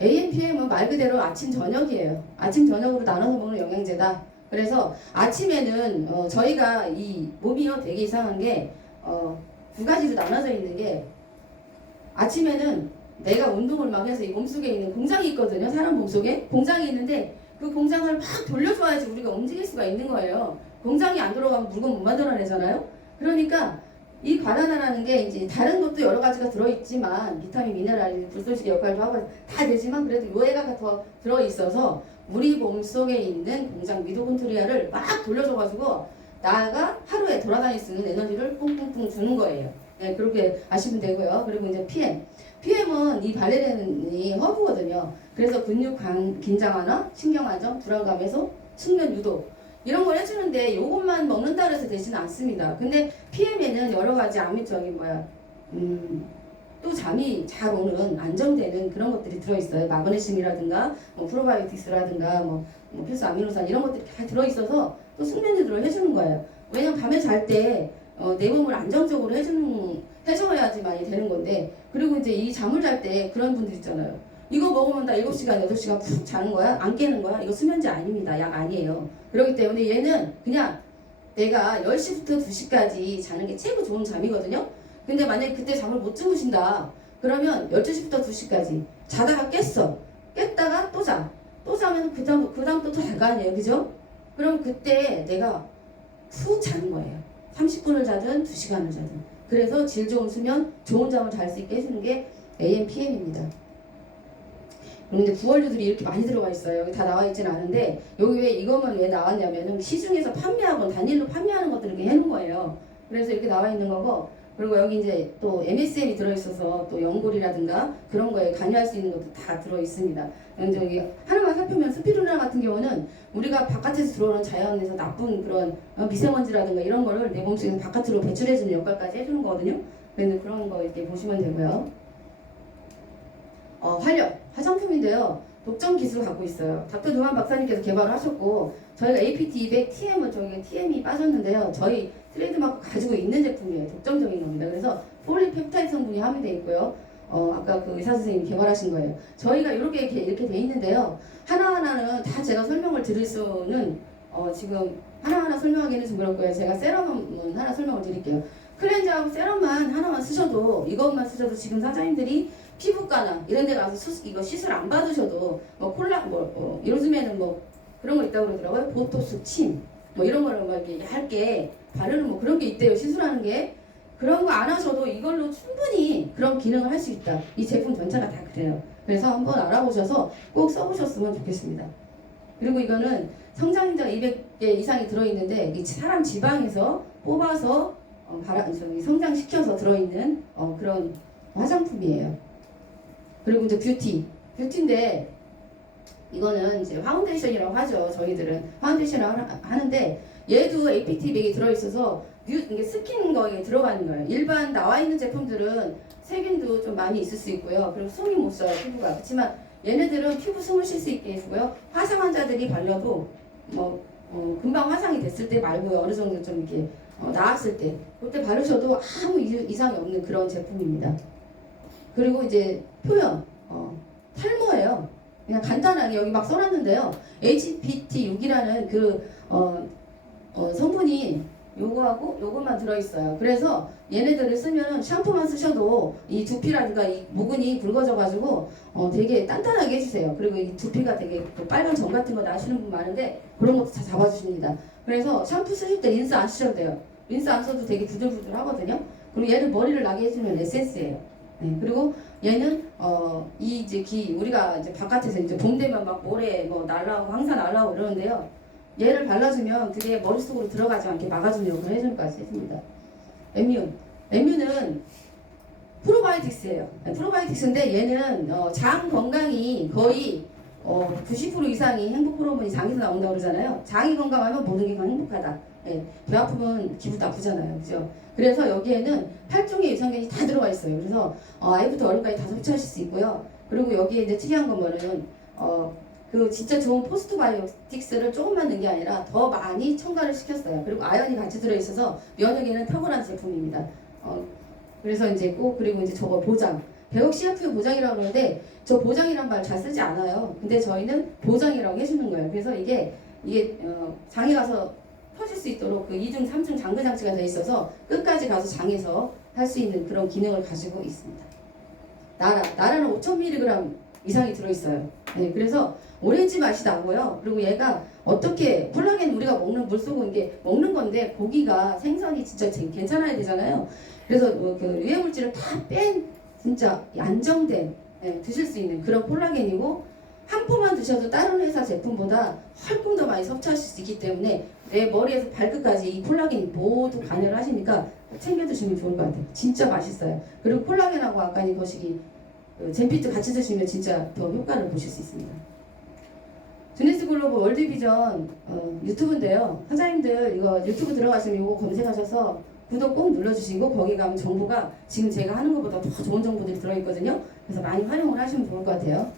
AMPM은 말 그대로 아침 저녁이에요. 아침 저녁으로 나눠서 먹는 영양제다. 그래서 아침에는 저희가 이 몸이요 되게 이상한 게 두 가지로 나눠져 있는 게, 아침에는 내가 운동을 막 해서 이 몸속에 있는 공장이 있거든요. 사람 몸속에 공장이 있는데 그 공장을 막 돌려줘야지 우리가 움직일 수가 있는 거예요. 공장이 안 돌아가면 물건 못 만들어내잖아요. 그러니까 이 과다나라는 게 이제 다른 것도 여러 가지가 들어있지만 비타민, 미네랄, 불소식 역할도 하고 다 되지만 그래도 요해가 더 들어있어서 우리 몸속에 있는 공장 미토콘드리아를 막 돌려줘가지고 나가 하루에 돌아다닐 수 있는 에너지를 뿡뿡뿡 주는 거예요. 네, 그렇게 아시면 되고요. 그리고 이제 PM은 이 발레린이 허브거든요. 그래서 근육 긴장 완화, 신경 안정, 불안감 해소, 숙면 유도 이런 걸 해주는데 이것만 먹는다 해서 되지는 않습니다. 근데 PM에는 여러 가지 또 잠이 잘 오는 안정되는 그런 것들이 들어있어요. 마그네슘이라든가 프로바이오틱스라든가 필수 아미노산 이런 것들이 다 들어있어서 또 숙면 유도를 해주는 거예요. 왜냐면 밤에 잘 때 내 몸을 안정적으로 해줘야지만이 되는 건데, 그리고 이제 이 잠을 잘 때 그런 분들 있잖아요. 이거 먹으면 나 7시간, 8시간 푹 자는 거야? 안 깨는 거야? 이거 수면제 아닙니다. 약 아니에요. 그렇기 때문에 얘는 그냥 내가 10시부터 2시까지 자는 게 최고 좋은 잠이거든요. 근데 만약에 그때 잠을 못 주무신다. 그러면 12시부터 2시까지 자다가 깼어. 깼다가 또 자. 또 자면 그 다음 또 잘 거 아니에요. 그죠? 그럼 그때 내가 푹 자는 거예요. 30분을 자든 2시간을 자든. 그래서 질 좋은 수면, 좋은 잠을 잘 수 있게 해주는 게 AMPM입니다. 그런데 구원료들이 이렇게 많이 들어가 있어요. 여기 다 나와 있지는 않은데, 여기 왜 이것만 왜 나왔냐면은 시중에서 판매하고 단일로 판매하는 것들을 이렇게 해놓은 거예요. 그래서 이렇게 나와 있는 거고, 그리고 여기 이제 또 MSM이 들어있어서 또 연골이라든가 그런 거에 관여할 수 있는 것도 다 들어있습니다. 여기 하나만 살펴보면 스피루리나 같은 경우는 우리가 바깥에서 들어오는 자연에서 나쁜 그런 미세먼지라든가 이런 거를 내 몸속에서 바깥으로 배출해주는 역할까지 해주는 거거든요. 그래서 그런 거 이렇게 보시면 되고요. 활력, 화장품인데요. 독점 기술을 갖고 있어요. 닥터 두만 박사님께서 개발을 하셨고, 저희가 APT200 TM은 저희가 TM이 빠졌는데요. 저희 트레이드마크 가지고 있는 제품이에요. 독점적인 겁니다. 그래서 폴리펩타이드 성분이 함유되어 있고요. 아까 그 의사 선생님이 개발하신 거예요. 저희가 이렇게 돼 있는데요. 하나하나는 다 제가 설명을 드릴 수는 지금 하나하나 설명하기는 좀 그렇고요. 제가 세럼은 하나 설명을 드릴게요. 클렌저하고 세럼만 하나만 쓰셔도, 이것만 쓰셔도 지금 사장님들이 피부과나 이런 데 가서 이거 시술 안 받으셔도 요즘에는 그런 거 있다고 그러더라고요. 보톡스, 침 이런 거를 막 이렇게 얇게 바르는 그런 게 있대요. 시술하는 게. 그런 거 안 하셔도 이걸로 충분히 그런 기능을 할 수 있다. 이 제품 전체가 다 그래요. 그래서 한번 알아보셔서 꼭 써보셨으면 좋겠습니다. 그리고 이거는 성장인자가 200개 이상이 들어있는데 이 사람 지방에서 뽑아서 성장시켜서 들어있는 그런 화장품이에요. 그리고 이제 뷰티인데 이거는 이제 파운데이션이라고 하죠. 저희들은 파운데이션을 하는데 얘도 APT100이 들어있어서 이게 스킨 거에 들어가는 거예요. 일반 나와 있는 제품들은 세균도 좀 많이 있을 수 있고요. 그리고 숨이 못 쉬어요, 피부가. 그렇지만 얘네들은 피부 숨을 쉴 수 있게 해주고요. 화상 환자들이 발려도 금방 화상이 됐을 때 말고요. 어느 정도 좀 이렇게 나았을 때 그때 바르셔도 아무 이상이 없는 그런 제품입니다. 그리고 이제 표현 탈모예요. 그냥 간단하게 여기 막 써놨는데요. HPT6이라는 그 성분이 요거하고 요것만 들어있어요. 그래서 얘네들을 쓰면 샴푸만 쓰셔도 이 두피라든가 이 모근이 굵어져가지고 되게 단단하게 해주세요. 그리고 이 두피가 되게 빨간 점 같은 거 나시는 분 많은데 그런 것도 다 잡아주십니다. 그래서 샴푸 쓰실 때 린스 안 쓰셔도 돼요. 린스 안 써도 되게 부들부들 하거든요. 그리고 얘는 머리를 나게 해주는 에센스예요. 네, 그리고 얘는 우리가 이제 바깥에서 이제 봄 되면 막 모래 날라오고 황사 날라오고 이러는데요. 얘를 발라주면 그게 머릿속으로 들어가지 않게 막아주는 역할을 해주는까지 해줍니다. 엠뮨는 프로바이오틱스예요. 프로바이오틱스인데 얘는 장 건강이 거의 90% 이상이 행복 호르몬이 장에서 나온다고 그러잖아요. 장이 건강하면 모든 게 행복하다. 예, 배 아프면 기분 나쁘잖아요. 그죠? 그래서 여기에는 8종의 유산균이 다 들어가 있어요. 그래서 아이부터 어른까지 다 섭취하실 수 있고요. 그리고 여기에 이제 특이한 건 뭐냐면 그 진짜 좋은 포스트바이오틱스를 조금만 넣은 게 아니라 더 많이 첨가를 시켰어요. 그리고 아연이 같이 들어있어서 면역에는 탁월한 제품입니다. 그래서 이제 꼭 그리고 이제 저거 보장. 배역 CF 보장이라고 그러는데 저 보장이란 말 잘 쓰지 않아요. 근데 저희는 보장이라고 해주는 거예요. 그래서 이게 장에 가서 터질 수 있도록 그 2중, 3중 장그 장치가 돼 있어서 끝까지 가서 장에서 할 수 있는 그런 기능을 가지고 있습니다. 나라는 5,000mg 이상이 들어있어요. 네, 그래서 오렌지 맛이 나고요. 그리고 얘가 어떻게 콜라겐 우리가 먹는 물속은 이게 먹는 건데 고기가 생선이 진짜 괜찮아야 되잖아요. 그래서 그 유해 물질을 다 뺀 진짜 안정된 드실 수 있는 그런 콜라겐이고 한 포만 드셔도 다른 회사 제품보다 훨씬 더 많이 섭취하실 수 있기 때문에 내 머리에서 발끝까지 이 콜라겐이 모두 관여를 하시니까 챙겨 드시면 좋을 것 같아요. 진짜 맛있어요. 그리고 콜라겐하고 아까니 거시기 젠피트 같이 드시면 진짜 더 효과를 보실 수 있습니다. 주네스 글로벌 월드비전 유튜브인데요. 사장님들 이거 유튜브 들어가시면 이거 검색하셔서 구독 꼭 눌러주시고 거기 가면 정보가 지금 제가 하는 것보다 더 좋은 정보들이 들어있거든요. 그래서 많이 활용을 하시면 좋을 것 같아요.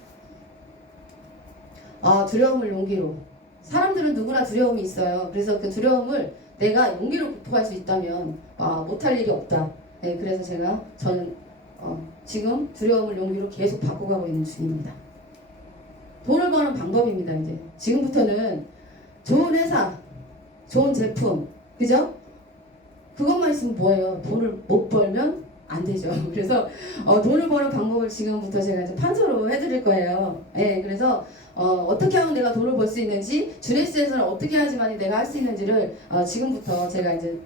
두려움을 용기로. 사람들은 누구나 두려움이 있어요. 그래서 그 두려움을 내가 용기로 극복할 수 있다면 못할 일이 없다. 네, 그래서 저는 지금 두려움을 용기로 계속 바꿔가고 있는 중입니다. 돈을 버는 방법입니다. 이제 지금부터는 좋은 회사, 좋은 제품, 그죠? 그것만 있으면 뭐예요? 돈을 못 벌면 안 되죠. 그래서 돈을 버는 방법을 지금부터 제가 이제 판서로 해드릴 거예요. 네, 그래서 어떻게 하면 내가 돈을 벌 수 있는지, 주네스에서는 어떻게 해야지만 내가 할 수 있는지를 지금부터 제가 이제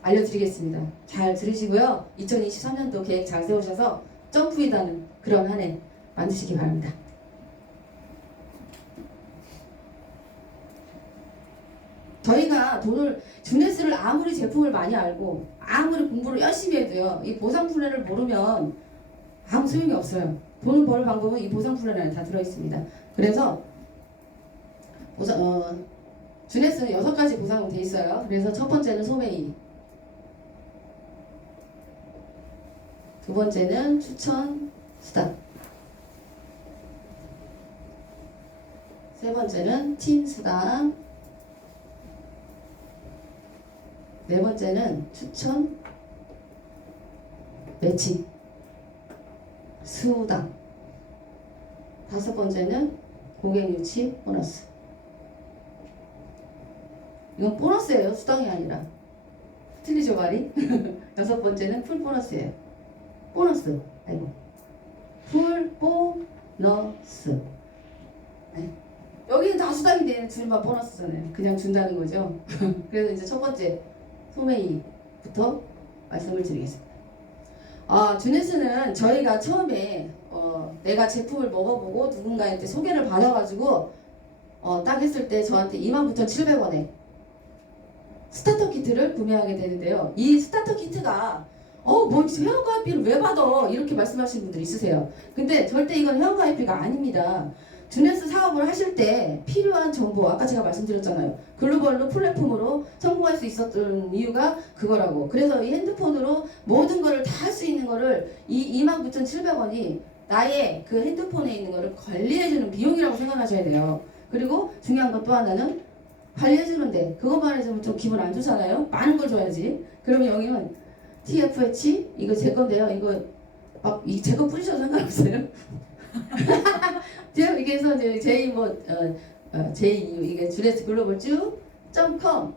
알려드리겠습니다. 잘 들으시고요. 2023년도 계획 잘 세우셔서 점프이다는 그런 한 해 만드시기 바랍니다. 저희가 주네스를 아무리 제품을 많이 알고 아무리 공부를 열심히 해도요, 이 보상 플랜을 모르면 아무 소용이 없어요. 돈을 버는 방법은 이 보상 플랜에 다 들어있습니다. 그래서 주네스는 6가지 보상으로 돼 있어요. 그래서 첫 번째는 소매이, 두 번째는 추천 수당, 세 번째는 팀 수당, 네 번째는 추천 매칭 수당, 다섯 번째는 고객 유치 보너스. 이건 보너스예요. 수당이 아니라. 틀리죠 말이? 여섯 번째는 풀 보너스예요. 보너스. 아이고. 풀 보너스. 네. 여기는 다 수당이 되는 줄만 보너스잖아요. 그냥 준다는 거죠. 그래서 이제 첫 번째 소매이부터 말씀을 드리겠습니다. 주네스는 저희가 처음에 내가 제품을 먹어보고 누군가한테 소개를 받아가지고 딱 했을 때 저한테 29,700원에 스타터 키트를 구매하게 되는데요. 이 스타터 키트가 뭐 회원가입비를 왜 받아? 이렇게 말씀하시는 분들 있으세요. 근데 절대 이건 회원가입비가 아닙니다. 주네스 사업을 하실 때 필요한 정보, 아까 제가 말씀드렸잖아요. 글로벌로 플랫폼으로 성공할 수 있었던 이유가 그거라고. 그래서 이 핸드폰으로 모든 거를 다 할 수 있는 거를 이 29,700원이 나의 그 핸드폰에 있는 거를 관리해주는 비용이라고 생각하셔야 돼요. 그리고 중요한 것 또 하나는 관리해주는데 그것만 해주면 좀 기분 안 좋잖아요. 많은 걸 줘야지. 그러면 여기는 TFH 이거 제 건데요. 이거 제 거 뿌리셔도 상관없어요. 이게 해서 이제 JU 이게 주네스 글로벌 쭉.com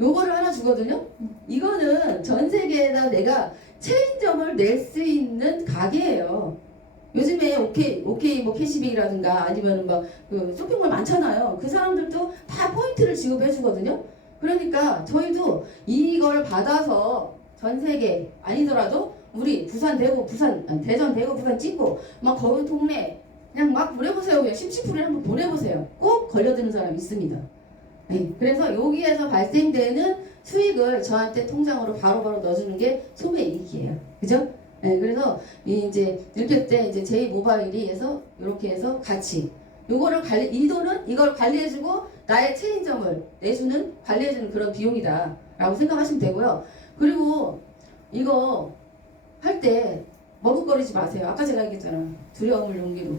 요거를 하나 주거든요. 이거는 전 세계에다 내가 체인점을 낼 수 있는 가게예요. 요즘에 오케이 뭐 캐시백이라든가 아니면 그 쇼핑몰 많잖아요. 그 사람들도 다 포인트를 지급해 주거든요. 그러니까 저희도 이걸 받아서 전 세계 아니더라도 우리 부산 대구 대전 대구 부산 찍고 막 거기 동네 그냥 막 보내보세요. 그냥 심심풀이를 한번 보내보세요. 꼭 걸려드는 사람이 있습니다. 네, 그래서 여기에서 발생되는 수익을 저한테 통장으로 바로바로 넣어주는 게 소매이익이에요. 그죠? 네, 그래서 이제 이렇게 때 이제 제이 모바일이 해서 이렇게 해서 같이 요거를 이 돈은 이걸 관리해주고 나의 체인점을 내주는 관리해주는 그런 비용이다라고 생각하시면 되고요. 그리고 이거 할 때 머뭇거리지 마세요. 아까 제가 얘기했잖아. 두려움을 용기로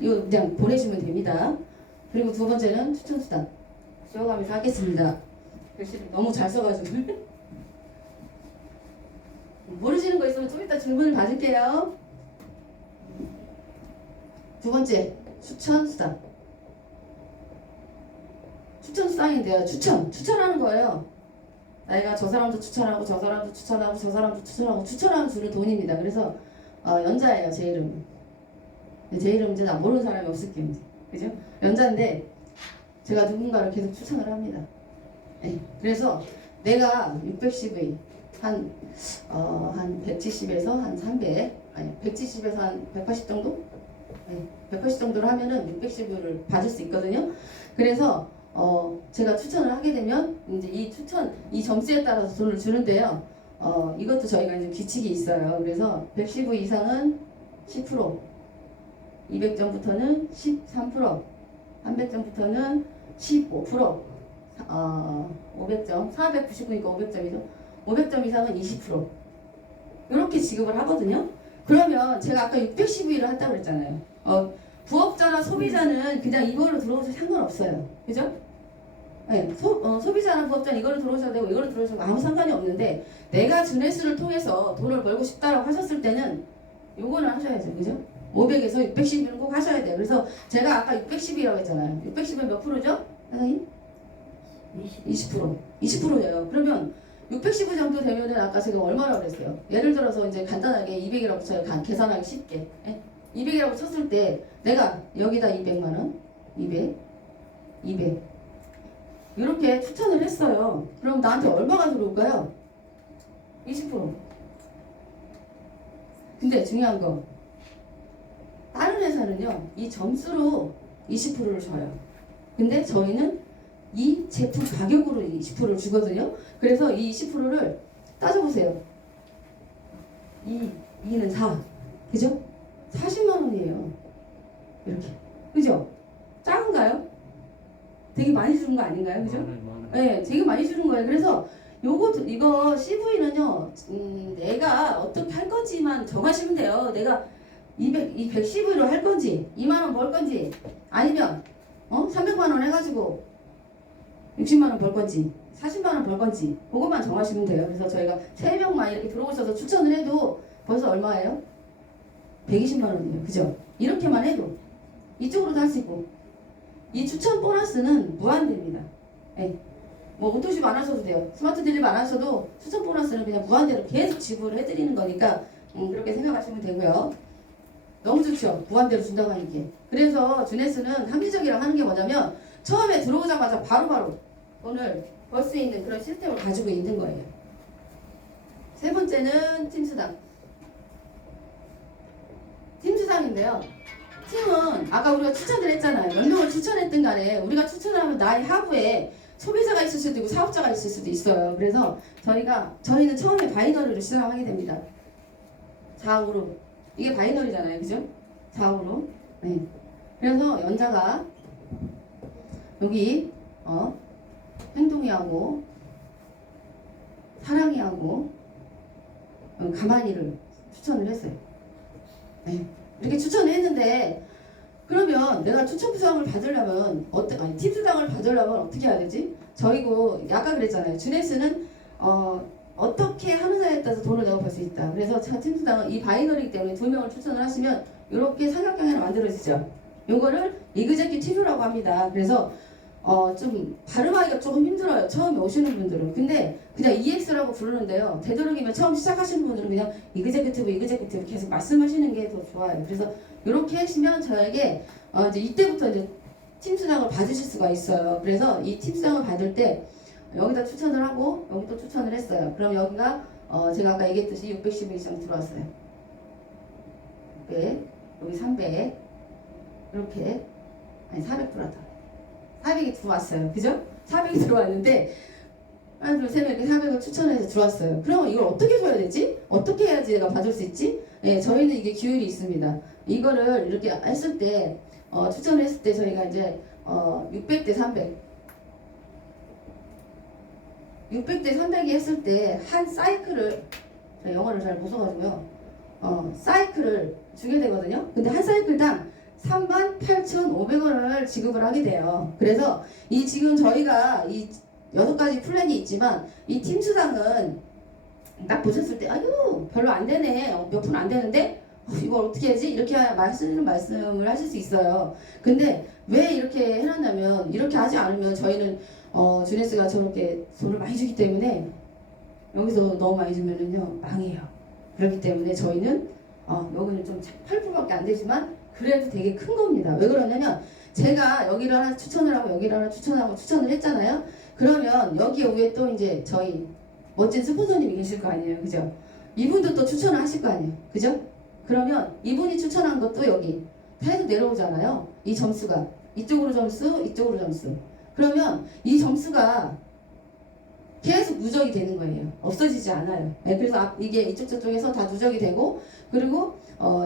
이거 그냥 보내주면 됩니다. 그리고 두 번째는 추천수단 쉬어가면서 하겠습니다. 글씨를 너무 잘 써가지고 모르시는 거 있으면 좀 이따 질문을 받을게요. 두 번째 추천수단. 추천수단인데요. 추천하는 거예요. 내가 저 사람도 추천하고 저 사람도 추천하고 저 사람도 추천하고 추천하면 주는 돈입니다. 그래서 연자예요. 제 이름. 제 이름 이제 나 모르는 사람이 없을게요. 이제. 그죠? 연자인데 제가 누군가를 계속 추천을 합니다. 네. 그래서 내가 610의 한 170에서 한 300, 아니 170에서 한 180 정도? 네, 180 정도를 하면은 610을 받을 수 있거든요. 그래서 제가 추천을 하게 되면 이제 이 점수에 따라서 돈을 주는데요. 이것도 저희가 이제 규칙이 있어요. 그래서 115 이상은 10%, 200점부터는 13%, 300점부터는 15%, 500점, 499니까 500점이죠. 500점 이상은 20%. 이렇게 지급을 하거든요. 그러면 제가 아까 612를 한다고 그랬잖아요. 부업자나 소비자는 그냥 이걸로 들어오셔도 상관없어요. 그죠? 네, 소비자나 부업자는 이걸로 들어오셔도 되고 이걸로 들어오셔도 아무 상관이 없는데 내가 주네스를 통해서 돈을 벌고 싶다라고 하셨을 때는 요거는 하셔야죠. 그죠? 500에서 610은 꼭 하셔야 돼요. 그래서 제가 아까 610이라고 했잖아요. 610은 몇 프로죠? 선생님? 20%. 20%예요. 그러면 615 정도 되면은 아까 제가 얼마라고 그랬어요? 예를 들어서 이제 간단하게 200이라고 쳐요. 계산하기 쉽게. 200이라고 쳤을 때 내가 여기다 200만원, 200 이렇게 추천을 했어요. 그럼 나한테 얼마가 들어올까요? 20%. 근데 중요한 거 다른 회사는요 이 점수로 20%를 줘요. 근데 저희는 이 제품 가격으로 20%를 주거든요. 그래서 이 20%를 따져보세요. 2는 4. 그죠? 40만 원이에요. 이렇게. 그죠? 작은가요? 되게 많이 주는 거 아닌가요? 그죠? 네, 되게 많이 주는 거예요. 그래서 이거 CV는요, 내가 어떻게 할 건지만 정하시면 돼요. 내가 110으로 할 건지, 2만 원 벌 건지, 아니면, 300만 원 해가지고 60만 원 벌 건지, 40만 원 벌 건지, 그것만 정하시면 돼요. 그래서 저희가 3명만 이렇게 들어오셔서 추천을 해도 벌써 얼마예요? 120만 원이에요. 그죠? 이렇게만 해도 이쪽으로도 할 수 있고 이 추천 보너스는 무한대입니다. 네. 뭐 오토십 안 하셔도 돼요. 스마트 딜립 안 하셔도 추천 보너스는 그냥 무한대로 계속 지불을 해드리는 거니까 그렇게 생각하시면 되고요. 너무 좋죠? 무한대로 준다고 하는 게. 그래서 주네스는 합리적이라고 하는 게 뭐냐면 처음에 들어오자마자 바로바로 돈을 벌 수 있는 그런 시스템을 가지고 있는 거예요. 세 번째는 팀수당. 팀수당인데요. 팀은 아까 우리가 추천을 했잖아요. 몇 명을 추천했든 간에 우리가 추천하면 나의 하부에 소비자가 있을 수도 있고 사업자가 있을 수도 있어요. 그래서 저희는 처음에 바이너리를 시작하게 됩니다. 좌우로. 이게 바이너리잖아요. 그죠? 좌우로. 네. 그래서 연자가 여기 행동이 하고 사랑이 하고 가만히를 추천을 했어요. 네. 이렇게 추천을 했는데 그러면 내가 추천 수당을 받으려면 팀 수당을 받으려면 어떻게 해야 되지? 저희고 아까 그랬잖아요. 주네스는 어떻게 하느냐에 따라서 돈을 내가 벌 수 있다. 그래서 팀 수당은 이 바이너리이기 때문에 2명을 추천을 하시면 이렇게 삼각형이 하나 만들어지죠. 요거를 이그제큐티브라고 합니다. 그래서 좀 발음하기가 조금 힘들어요. 처음에 오시는 분들은. 근데 그냥 EX라고 부르는데요. 되도록이면 처음 시작하시는 분들은 그냥 이그제큐티브 계속 말씀하시는 게 더 좋아요. 그래서 이렇게 하시면 저에게 이제 이때부터 이제 팀수당을 받으실 수가 있어요. 그래서 이 팀수당을 받을 때 여기다 추천을 하고 여기 또 추천을 했어요. 그럼 여기가 제가 아까 얘기했듯이 610 이상 들어왔어요. 600, 여기 300 이렇게 아니 400 들어왔다. 400이 들어왔어요. 그죠? 400이 들어왔는데 하나 둘 셋 넷 이렇게 400을 추천해서 들어왔어요. 그럼 이걸 어떻게 줘야 되지? 어떻게 해야지 내가 받을 수 있지? 예, 저희는 이게 규율이 있습니다. 이거를 이렇게 했을 때 추천을 했을 때 저희가 이제 600대 300 600대 300이 했을 때 한 사이클을 제가 영어를 잘 못 써가지고요. 사이클을 주게 되거든요. 근데 한 사이클당 38,500원을 지급을 하게 돼요. 그래서 이 지금 저희가 이 6가지 플랜이 있지만 이 팀 수당은 딱 보셨을 때 아유 별로 안 되네, 몇 푼 안 되는데 이걸 어떻게 하지? 이렇게 말씀을 하실 수 있어요. 근데 왜 이렇게 해놨냐면 이렇게 하지 않으면 저희는 주네스가 저렇게 돈을 많이 주기 때문에 여기서 너무 많이 주면은요 망해요. 그렇기 때문에 저희는 여기는 좀 8%밖에 안 되지만 그래도 되게 큰 겁니다. 왜 그러냐면 제가 여기를 하나 추천을 하고 여기를 하나 추천하고 추천을 했잖아요. 그러면 여기 위에 또 이제 저희 멋진 스폰서님이 계실 거 아니에요. 그죠? 이분도 또 추천을 하실 거 아니에요. 그죠? 그러면 이분이 추천한 것도 여기 타에서 내려오잖아요. 이 점수가 이쪽으로 점수, 이쪽으로 점수. 그러면 이 점수가 계속 누적이 되는 거예요. 없어지지 않아요. 네, 그래서 이게 이쪽 저쪽에서 다 누적이 되고 그리고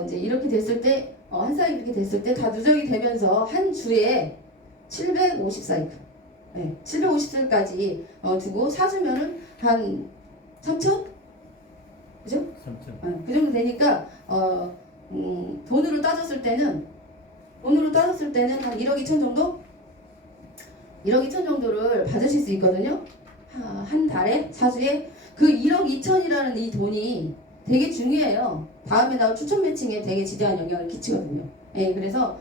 이제 이렇게 됐을 때 한 사이클 이렇게 됐을 때 다 누적이 되면서 한 주에 750 사이클, 네, 750사이클까지 두고 사주면은 한 3천? 그죠? 3천. 그 정도 되니까 돈으로 따졌을 때는 한 1억 2천 정도? 1억 2천 정도를 받으실 수 있거든요. 한 달에 사주에 그 1억 2천이라는 이 돈이 되게 중요해요. 다음에 나올 추천 매칭에 되게 지대한 영향을 끼치거든요. 예, 그래서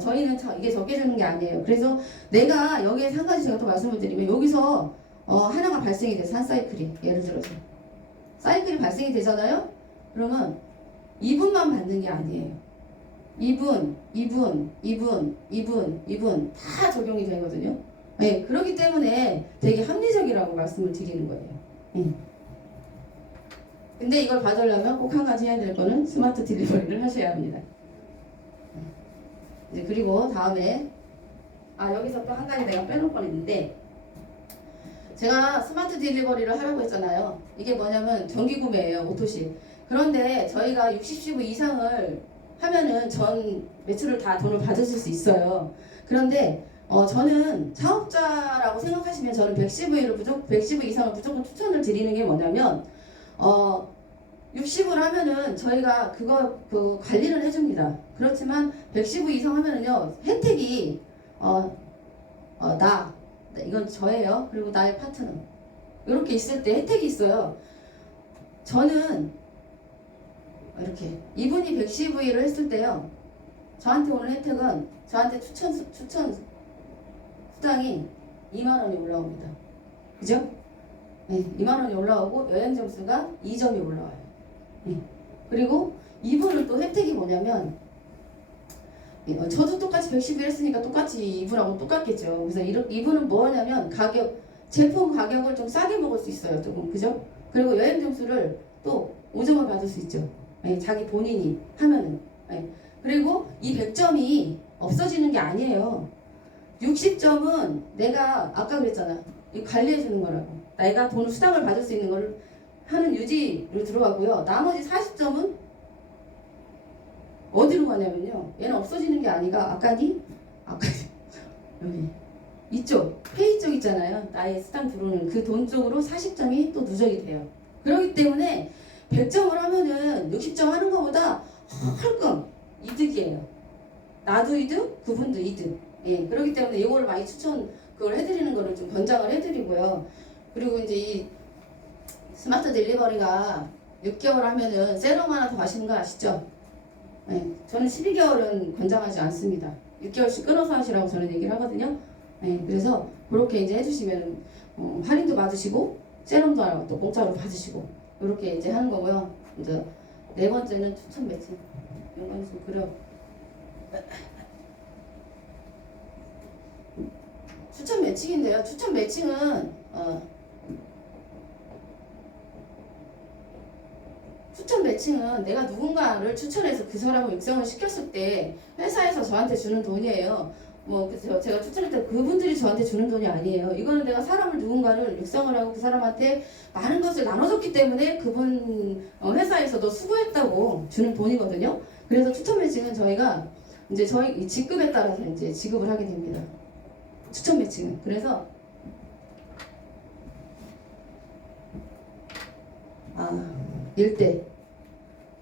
저희는 이게 적게 주는 게 아니에요. 그래서 내가 여기에 한 가지 제가 또 말씀을 드리면 여기서 하나가 발생이 돼서 한 사이클이 예를 들어서 사이클이 발생이 되잖아요. 그러면 2분만 받는 게 아니에요. 2분 다 적용이 되거든요. 네, 그렇기 때문에 되게 합리적이라고 말씀을 드리는 거예요. 근데 이걸 받으려면 꼭 한 가지 해야 될 거는 스마트 딜리버리를 하셔야 합니다. 이제 그리고 다음에 여기서 또 한 가지 내가 빼놓을 건 있는데 제가 스마트 딜리버리를 하라고 했잖아요. 이게 뭐냐면 정기 구매예요. 오토시. 그런데 저희가 60시부 이상을 하면은 전 매출을 다 돈을 받으실 수 있어요. 그런데 저는 사업자라고 생각하시면 저는 110V 이상을 무조건 추천을 드리는 게 뭐냐면 60을 하면은 저희가 그 관리를 해줍니다. 그렇지만 110V 이상 하면은요 혜택이 이건 저예요. 그리고 나의 파트너 이렇게 있을 때 혜택이 있어요. 저는 이렇게 이분이 110V를 했을 때요 저한테 오는 혜택은 저한테 추천 수당이 2만원이 올라옵니다. 그죠? 네, 2만원이 올라오고 여행 점수가 2점이 올라와요. 네. 그리고 이분은 또 혜택이 뭐냐면 저도 똑같이 110일 했으니까 똑같이 이분하고 똑같겠죠. 그래서 이분은 뭐냐면 제품 가격을 좀 싸게 먹을 수 있어요. 조금 그죠? 그리고 여행 점수를 또 5점을 받을 수 있죠. 네, 자기 본인이 하면은. 네. 그리고 이 100점이 없어지는 게 아니에요. 60점은 내가 아까 그랬잖아. 관리해 주는 거라고. 내가 돈 수당을 받을 수 있는 거를 하는 유지로 들어가고요. 나머지 40점은 어디로 가냐면요. 얘는 없어지는 게 아니라 아까 여기 이쪽 페이 쪽 있잖아요. 나의 수당 들어오는 그 돈 쪽으로 40점이 또 누적이 돼요. 그렇기 때문에 100점을 하면은 60점 하는 것보다 헐끔 이득이에요. 나도 이득, 그분도 이득. 예, 그렇기 때문에 이거를 많이 그걸 해드리는 거를 좀 권장을 해드리고요. 그리고 이제 이 스마트 딜리버리가 6개월 하면은 세럼 하나 더 하시는 거 아시죠? 예, 저는 12개월은 권장하지 않습니다. 6개월씩 끊어서 하시라고 저는 얘기를 하거든요. 예, 그래서 그렇게 이제 해주시면 할인도 받으시고 세럼도 하나 또 공짜로 받으시고 이렇게 이제 하는 거고요. 이제 네 번째는 추천 매칭. 이건 좀 그려. 추천 매칭인데요. 추천 매칭은 내가 누군가를 추천해서 그 사람을 육성을 시켰을 때 회사에서 저한테 주는 돈이에요. 뭐 그래서 제가 추천했던 그분들이 저한테 주는 돈이 아니에요. 이거는 내가 사람을 누군가를 육성을 하고 그 사람한테 많은 것을 나눠줬기 때문에 그분 회사에서도 수고했다고 주는 돈이거든요. 그래서 추천 매칭은 저희가 이제 저희 이 직급에 따라서 이제 지급을 하게 됩니다. 추천 매칭은. 그래서 1대,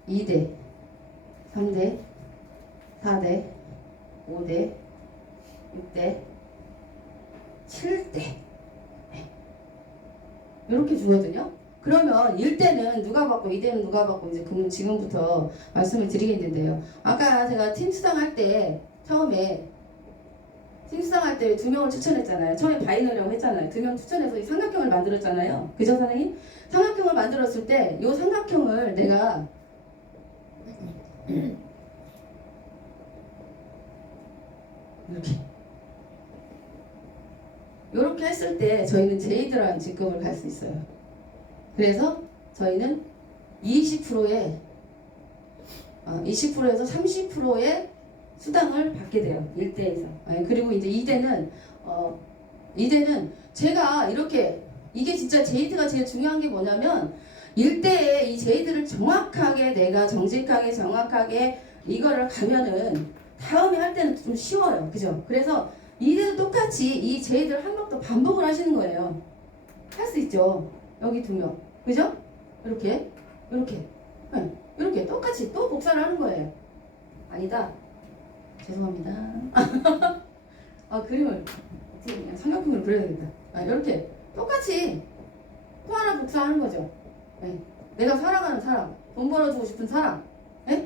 2대, 3대, 4대, 5대, 6대, 7대 이렇게 주거든요. 그러면 1대는 누가 받고 2대는 누가 받고 이제 그럼 지금부터 말씀을 드리겠는데요. 아까 제가 팀 수상할 때 처음에 팀 수상할 때 2명을 추천했잖아요. 처음에 바이너리라고 했잖아요. 2명 추천해서 이 삼각형을 만들었잖아요. 그죠 선생님? 삼각형을 만들었을 때 이 삼각형을 내가 이렇게 했을 때 저희는 제이드라는 직급을 갈 수 있어요. 그래서 저희는 20%의 20%에서 30%의 수당을 받게 돼요. 1대에서. 그리고 이제 2대는 제가 이렇게 이게 진짜 제이드가 제일 중요한 게 뭐냐면 1대에 이 제이드를 정확하게 내가 정직하게 정확하게 이거를 가면은 다음에 할 때는 좀 쉬워요. 그죠? 그래서 2대도 똑같이 이 제이드를 한 번 더 반복을 하시는 거예요. 할 수 있죠. 여기 2명. 그죠? 이렇게 이렇게 똑같이 또 복사를 하는 거예요. 아니다. 죄송합니다. 그림을 어떻게 그냥 삼각형으로 그려야 되겠다. 이렇게 똑같이 또 하나 복사하는 거죠. 내가 사랑하는 사람, 돈 벌어주고 싶은 사람,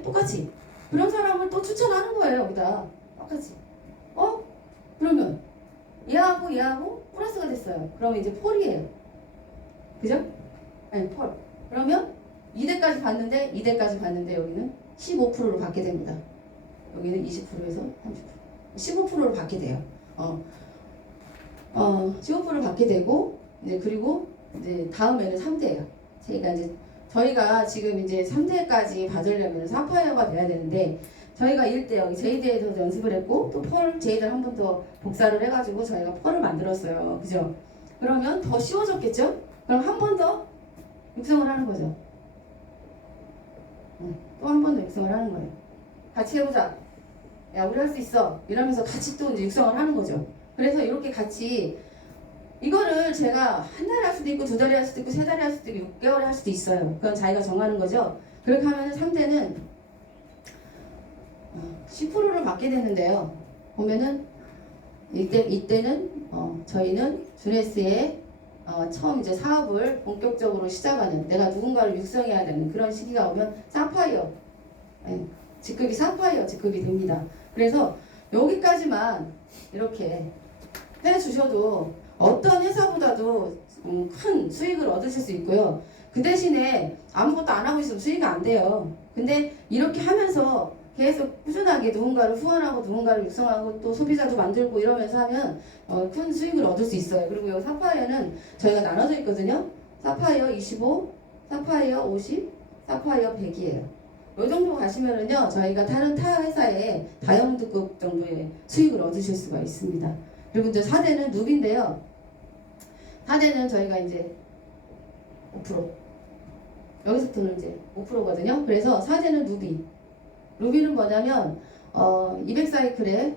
똑같이 그런 사람을 또 추천하는 거예요. 여기다 똑같이. 그러면 얘하고 플러스가 됐어요. 그러면 이제 폴이에요. 그죠? 폴. 그러면 2대까지 봤는데 여기는 15%로 받게 됩니다. 여기는 20%에서 30%, 15%로 받게 돼요. 15%를 받게 되고 이제 그리고 이제 다음에는 3대예요. 저희가 지금 이제 3대까지 받으려면 사파이어가 돼야 되는데 저희가 1대 여기 제이드에서 연습을 했고 또 펄 제이드를 한 번 더 복사를 해가지고 저희가 펄을 만들었어요. 그죠? 그러면 더 쉬워졌겠죠? 그럼 한 번 더 육성을 하는 거죠. 또 한 번 더 육성을 하는 거예요. 같이 해보자. 야, 우리 할 수 있어. 이러면서 같이 또 이제 육성을 하는 거죠. 그래서 이렇게 같이 이거를 제가 한 달에 할 수도 있고 2달에 할 수도 있고 3달에 할 수도 있고 6개월에 할 수도 있어요. 그건 자기가 정하는 거죠. 그렇게 하면 3대는 10%를 받게 되는데요. 보면은 이때는 저희는 주네스에 처음 이제 사업을 본격적으로 시작하는 내가 누군가를 육성해야 되는 그런 시기가 오면 사파이어 직급이 사파이어 직급이 됩니다. 그래서 여기까지만 이렇게 해주셔도 어떤 회사보다도 큰 수익을 얻으실 수 있고요. 그 대신에 아무것도 안 하고 있으면 수익이 안 돼요. 근데 이렇게 하면서 계속 꾸준하게 누군가를 후원하고 누군가를 육성하고 또 소비자도 만들고 이러면서 하면 큰 수익을 얻을 수 있어요. 그리고 이 사파이어는 저희가 나눠져 있거든요. 사파이어 25, 사파이어 50, 사파이어 100이에요. 이 정도 가시면은요, 저희가 다른 타 회사의 다이아몬드급 정도의 수익을 얻으실 수가 있습니다. 그리고 이제 4대는 누비인데요. 4대는 저희가 이제 5%. 여기서부터는 이제 5%거든요. 그래서 4대는 누비. 루비는 뭐냐면 200사이클에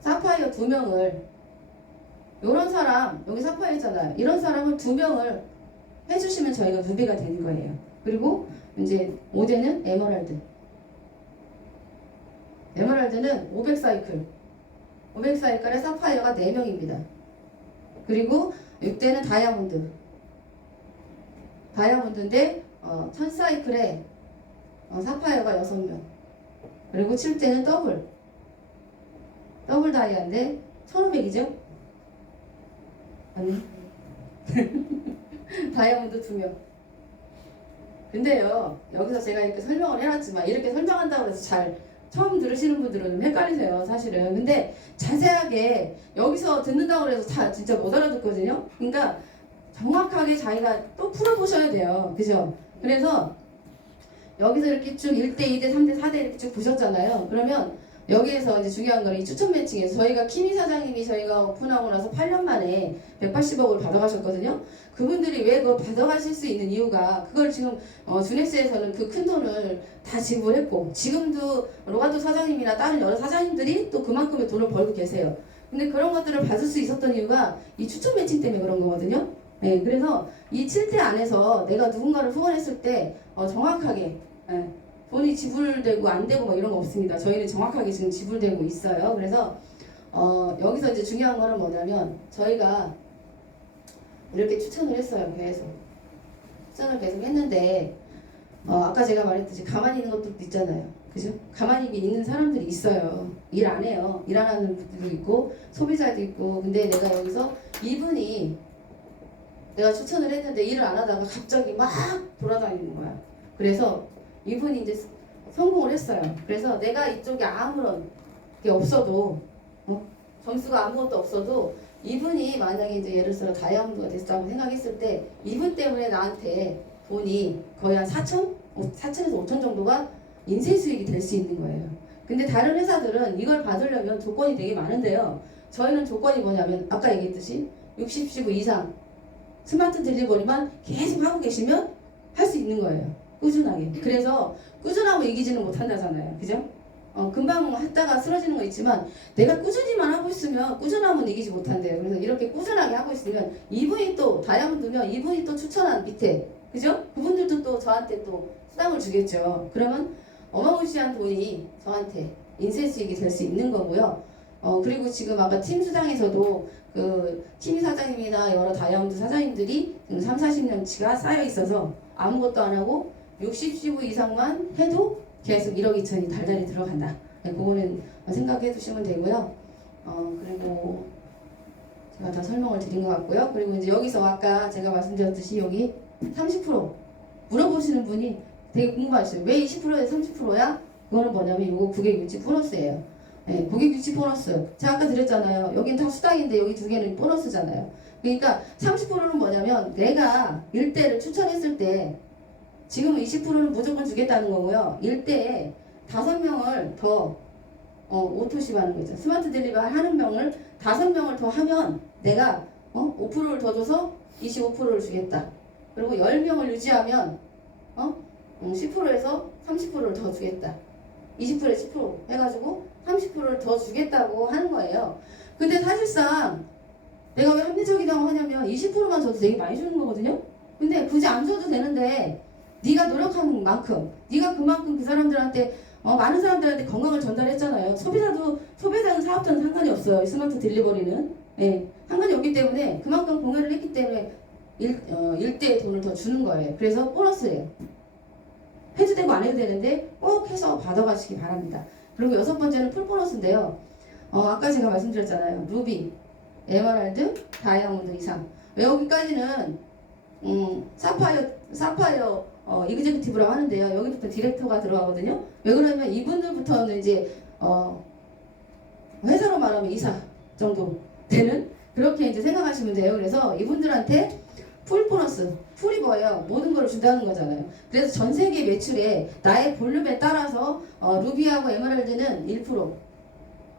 사파이어 2명을 이런 사람 여기 사파이어잖아요. 이런 사람을 2명을 해주시면 저희가 루비가 되는 거예요. 그리고 이제 5대는 에메랄드. 에메랄드는 500사이클에 사파이어가 4명입니다. 그리고 6대는 다이아몬드인데 1000사이클에 사파이어가 6명. 그리고 7대는 더블 다이아인데 1500이죠? 아니 다이아몬드 2명. 근데요 여기서 제가 이렇게 설명을 해놨지만 이렇게 설명한다고 해서 잘 처음 들으시는 분들은 좀 헷갈리세요 사실은. 근데 자세하게 여기서 듣는다고 해서 다 진짜 못 알아듣거든요. 그러니까 정확하게 자기가 또 풀어보셔야 돼요. 그죠? 그래서 여기서 이렇게 쭉 1대, 2대, 3대, 4대 이렇게 쭉 보셨잖아요. 그러면 여기에서 이제 중요한 건 이 추천 매칭에서 저희가 키미 사장님이 저희가 오픈하고 나서 8년 만에 180억을 받아가셨거든요. 그분들이 왜 그거 받아가실 수 있는 이유가 그걸 지금 주네스에서는 그 큰 돈을 다 지불했고 지금도 로가토 사장님이나 다른 여러 사장님들이 또 그만큼의 돈을 벌고 계세요. 근데 그런 것들을 받을 수 있었던 이유가 이 추천 매칭 때문에 그런 거거든요. 네, 그래서 이 7대 안에서 내가 누군가를 후원했을 때 정확하게 돈이 지불되고 안 되고 뭐 이런 거 없습니다. 저희는 정확하게 지금 지불되고 있어요. 그래서 여기서 이제 중요한 거는 뭐냐면 저희가 이렇게 추천을 했어요. 계속 추천을 계속 했는데 아까 제가 말했듯이 가만히 있는 것도 있잖아요. 그죠? 가만히 있는 사람들이 있어요. 일 안 해요. 일 안 하는 분들도 있고 소비자도 있고. 근데 내가 여기서 이분이 내가 추천을 했는데 일을 안 하다가 갑자기 막 돌아다니는 거야. 그래서 이분이 이제 성공을 했어요. 그래서 내가 이쪽에 아무런 게 없어도 점수가 아무것도 없어도 이분이 만약에 이제 예를 들어 다이아몬드가 됐다고 생각했을 때 이분 때문에 나한테 돈이 거의 한 4천에서 5천 정도가 인쇄 수익이 될 수 있는 거예요. 근데 다른 회사들은 이걸 받으려면 조건이 되게 많은데요. 저희는 조건이 뭐냐면 아까 얘기했듯이 60시구 이상 스마트 딜리버리만 계속 하고 계시면 할 수 있는 거예요. 꾸준하게. 그래서 꾸준하고 이기지는 못한다잖아요. 그죠? 금방 했다가 쓰러지는 거 있지만 내가 꾸준히만 하고 있으면 꾸준하면 이기지 못한대요. 그래서 이렇게 꾸준하게 하고 있으면 이분이 또 다이아몬드면 이분이 또 추천한 밑에 그죠? 그분들도 또 저한테 또 수당을 주겠죠. 그러면 어마무시한 돈이 저한테 인쇄 수익이 될 수 있는 거고요. 그리고 지금 아까 팀 수당에서도 그 팀 사장님이나 여러 다이아몬드 사장님들이 3, 40년치가 쌓여 있어서 아무것도 안 하고 60시구 이상만 해도 계속 1억 2천이 달달이 들어간다. 네, 그거는 생각해 두시면 되고요. 그리고 제가 다 설명을 드린 것 같고요. 그리고 이제 여기서 아까 제가 말씀드렸듯이 여기 30% 물어보시는 분이 되게 궁금하시죠. 왜 20%에서 30%야? 그거는 뭐냐면 이거 고객 유치 보너스예요. 네, 고객 유치 보너스. 제가 아까 드렸잖아요. 여긴 다 수당인데 여기 두 개는 보너스잖아요. 그러니까 30%는 뭐냐면 내가 일대를 추천했을 때 지금은 20%는 무조건 주겠다는 거고요. 일대에 5명을 더 오토십 하는 거죠. 스마트 딜리버리 하는 명을 5명을 더 하면 내가 5%를 더 줘서 25%를 주겠다. 그리고 10명을 유지하면 10%에서 30%를 더 주겠다. 20%에 10% 해가지고 30%를 더 주겠다고 하는 거예요. 근데 사실상 내가 왜 합리적이라고 하냐면 20%만 줘도 되게 많이 주는 거거든요. 근데 굳이 안 줘도 되는데 네가 노력하는 만큼 네가 그만큼 그 사람들한테 많은 사람들한테 건강을 전달했잖아요. 소비자는 사업자는 상관이 없어요. 스마트 딜리버리는 상관이 없기 때문에 그만큼 공헌을 했기 때문에 일대의 돈을 더 주는 거예요. 그래서 보너스예요. 해도 되고 안 해도 되는데 꼭 해서 받아가시기 바랍니다. 그리고 6번째는 풀 보너스인데요. 아까 제가 말씀드렸잖아요. 루비, 에메랄드, 다이아몬드 이상. 여기까지는 사파이어 이그제큐티브라고 하는데요. 여기부터 디렉터가 들어가거든요. 왜 그러냐면 이분들부터는 이제 회사로 말하면 이사 정도 되는 그렇게 이제 생각하시면 돼요. 그래서 이분들한테 풀 보너스, 풀이 뭐예요? 모든 걸 준다는 거잖아요. 그래서 전 세계 매출에 나의 볼륨에 따라서 루비하고 에메랄드는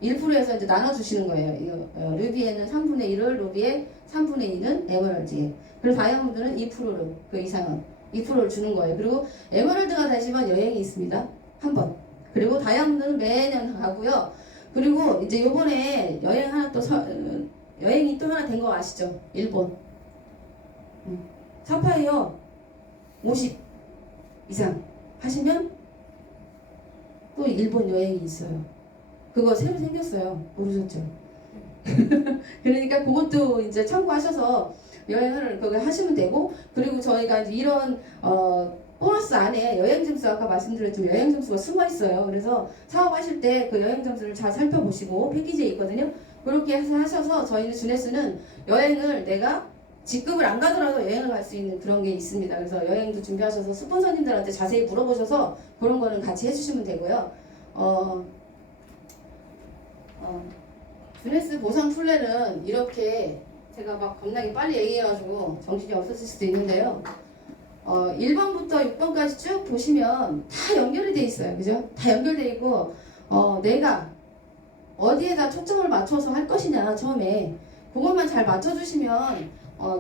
1%에서 이제 나눠주시는 거예요. 루비에는 3분의 1을 루비에 3분의 2는 에메랄드에. 그리고 다이아몬드는 2%를 그 이상은 2%를 주는 거예요. 그리고 에메랄드가 되시면 여행이 있습니다. 한 번. 그리고 다이아몬드는 매년 가고요. 그리고 이제 요번에 여행이 또 하나 된 거 아시죠? 일본. 사파이어 50 이상 하시면 또 일본 여행이 있어요. 그거 새로 생겼어요. 모르셨죠? 그러니까 그것도 이제 참고하셔서 여행을 거기 하시면 되고, 그리고 저희가 이제 이런 보너스 안에 여행 점수 아까 말씀드렸지만 여행 점수가 숨어 있어요. 그래서 사업하실 때 그 여행 점수를 잘 살펴보시고 패키지에 있거든요. 그렇게 해서 하셔서 저희는 주네스는 여행을 내가 직급을 안 가더라도 여행을 갈 수 있는 그런 게 있습니다. 그래서 여행도 준비하셔서 스폰서님들한테 자세히 물어보셔서 그런 거는 같이 해주시면 되고요. 주네스 보상 플랜은 이렇게 제가 막 겁나게 빨리 얘기해가지고 정신이 없었을 수도 있는데요. 1번부터 6번까지 쭉 보시면 다 연결이 돼 있어요. 그죠? 다 연결돼 있고 내가 어디에다 초점을 맞춰서 할 것이냐 처음에 그것만 잘 맞춰주시면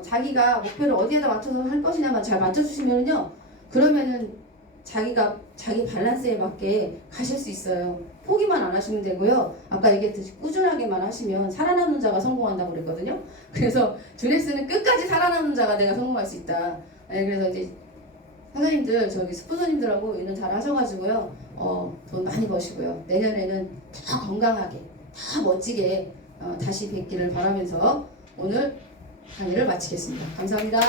자기가 목표를 어디에다 맞춰서 할 것이냐만 잘 맞춰주시면요 그러면은 자기가 자기 밸런스에 맞게 가실 수 있어요. 포기만 안 하시면 되고요. 아까 얘기했듯이 꾸준하게만 하시면 살아남는 자가 성공한다고 그랬거든요. 그래서 주넥스는 끝까지 살아남는 자가 내가 성공할 수 있다. 네, 그래서 이제 사장님들 저기 스폰서님들하고 일은 잘 하셔가지고요 돈 많이 버시고요 내년에는 더 건강하게 더 멋지게 다시 뵙기를 바라면서 오늘 강의를 마치겠습니다. 감사합니다.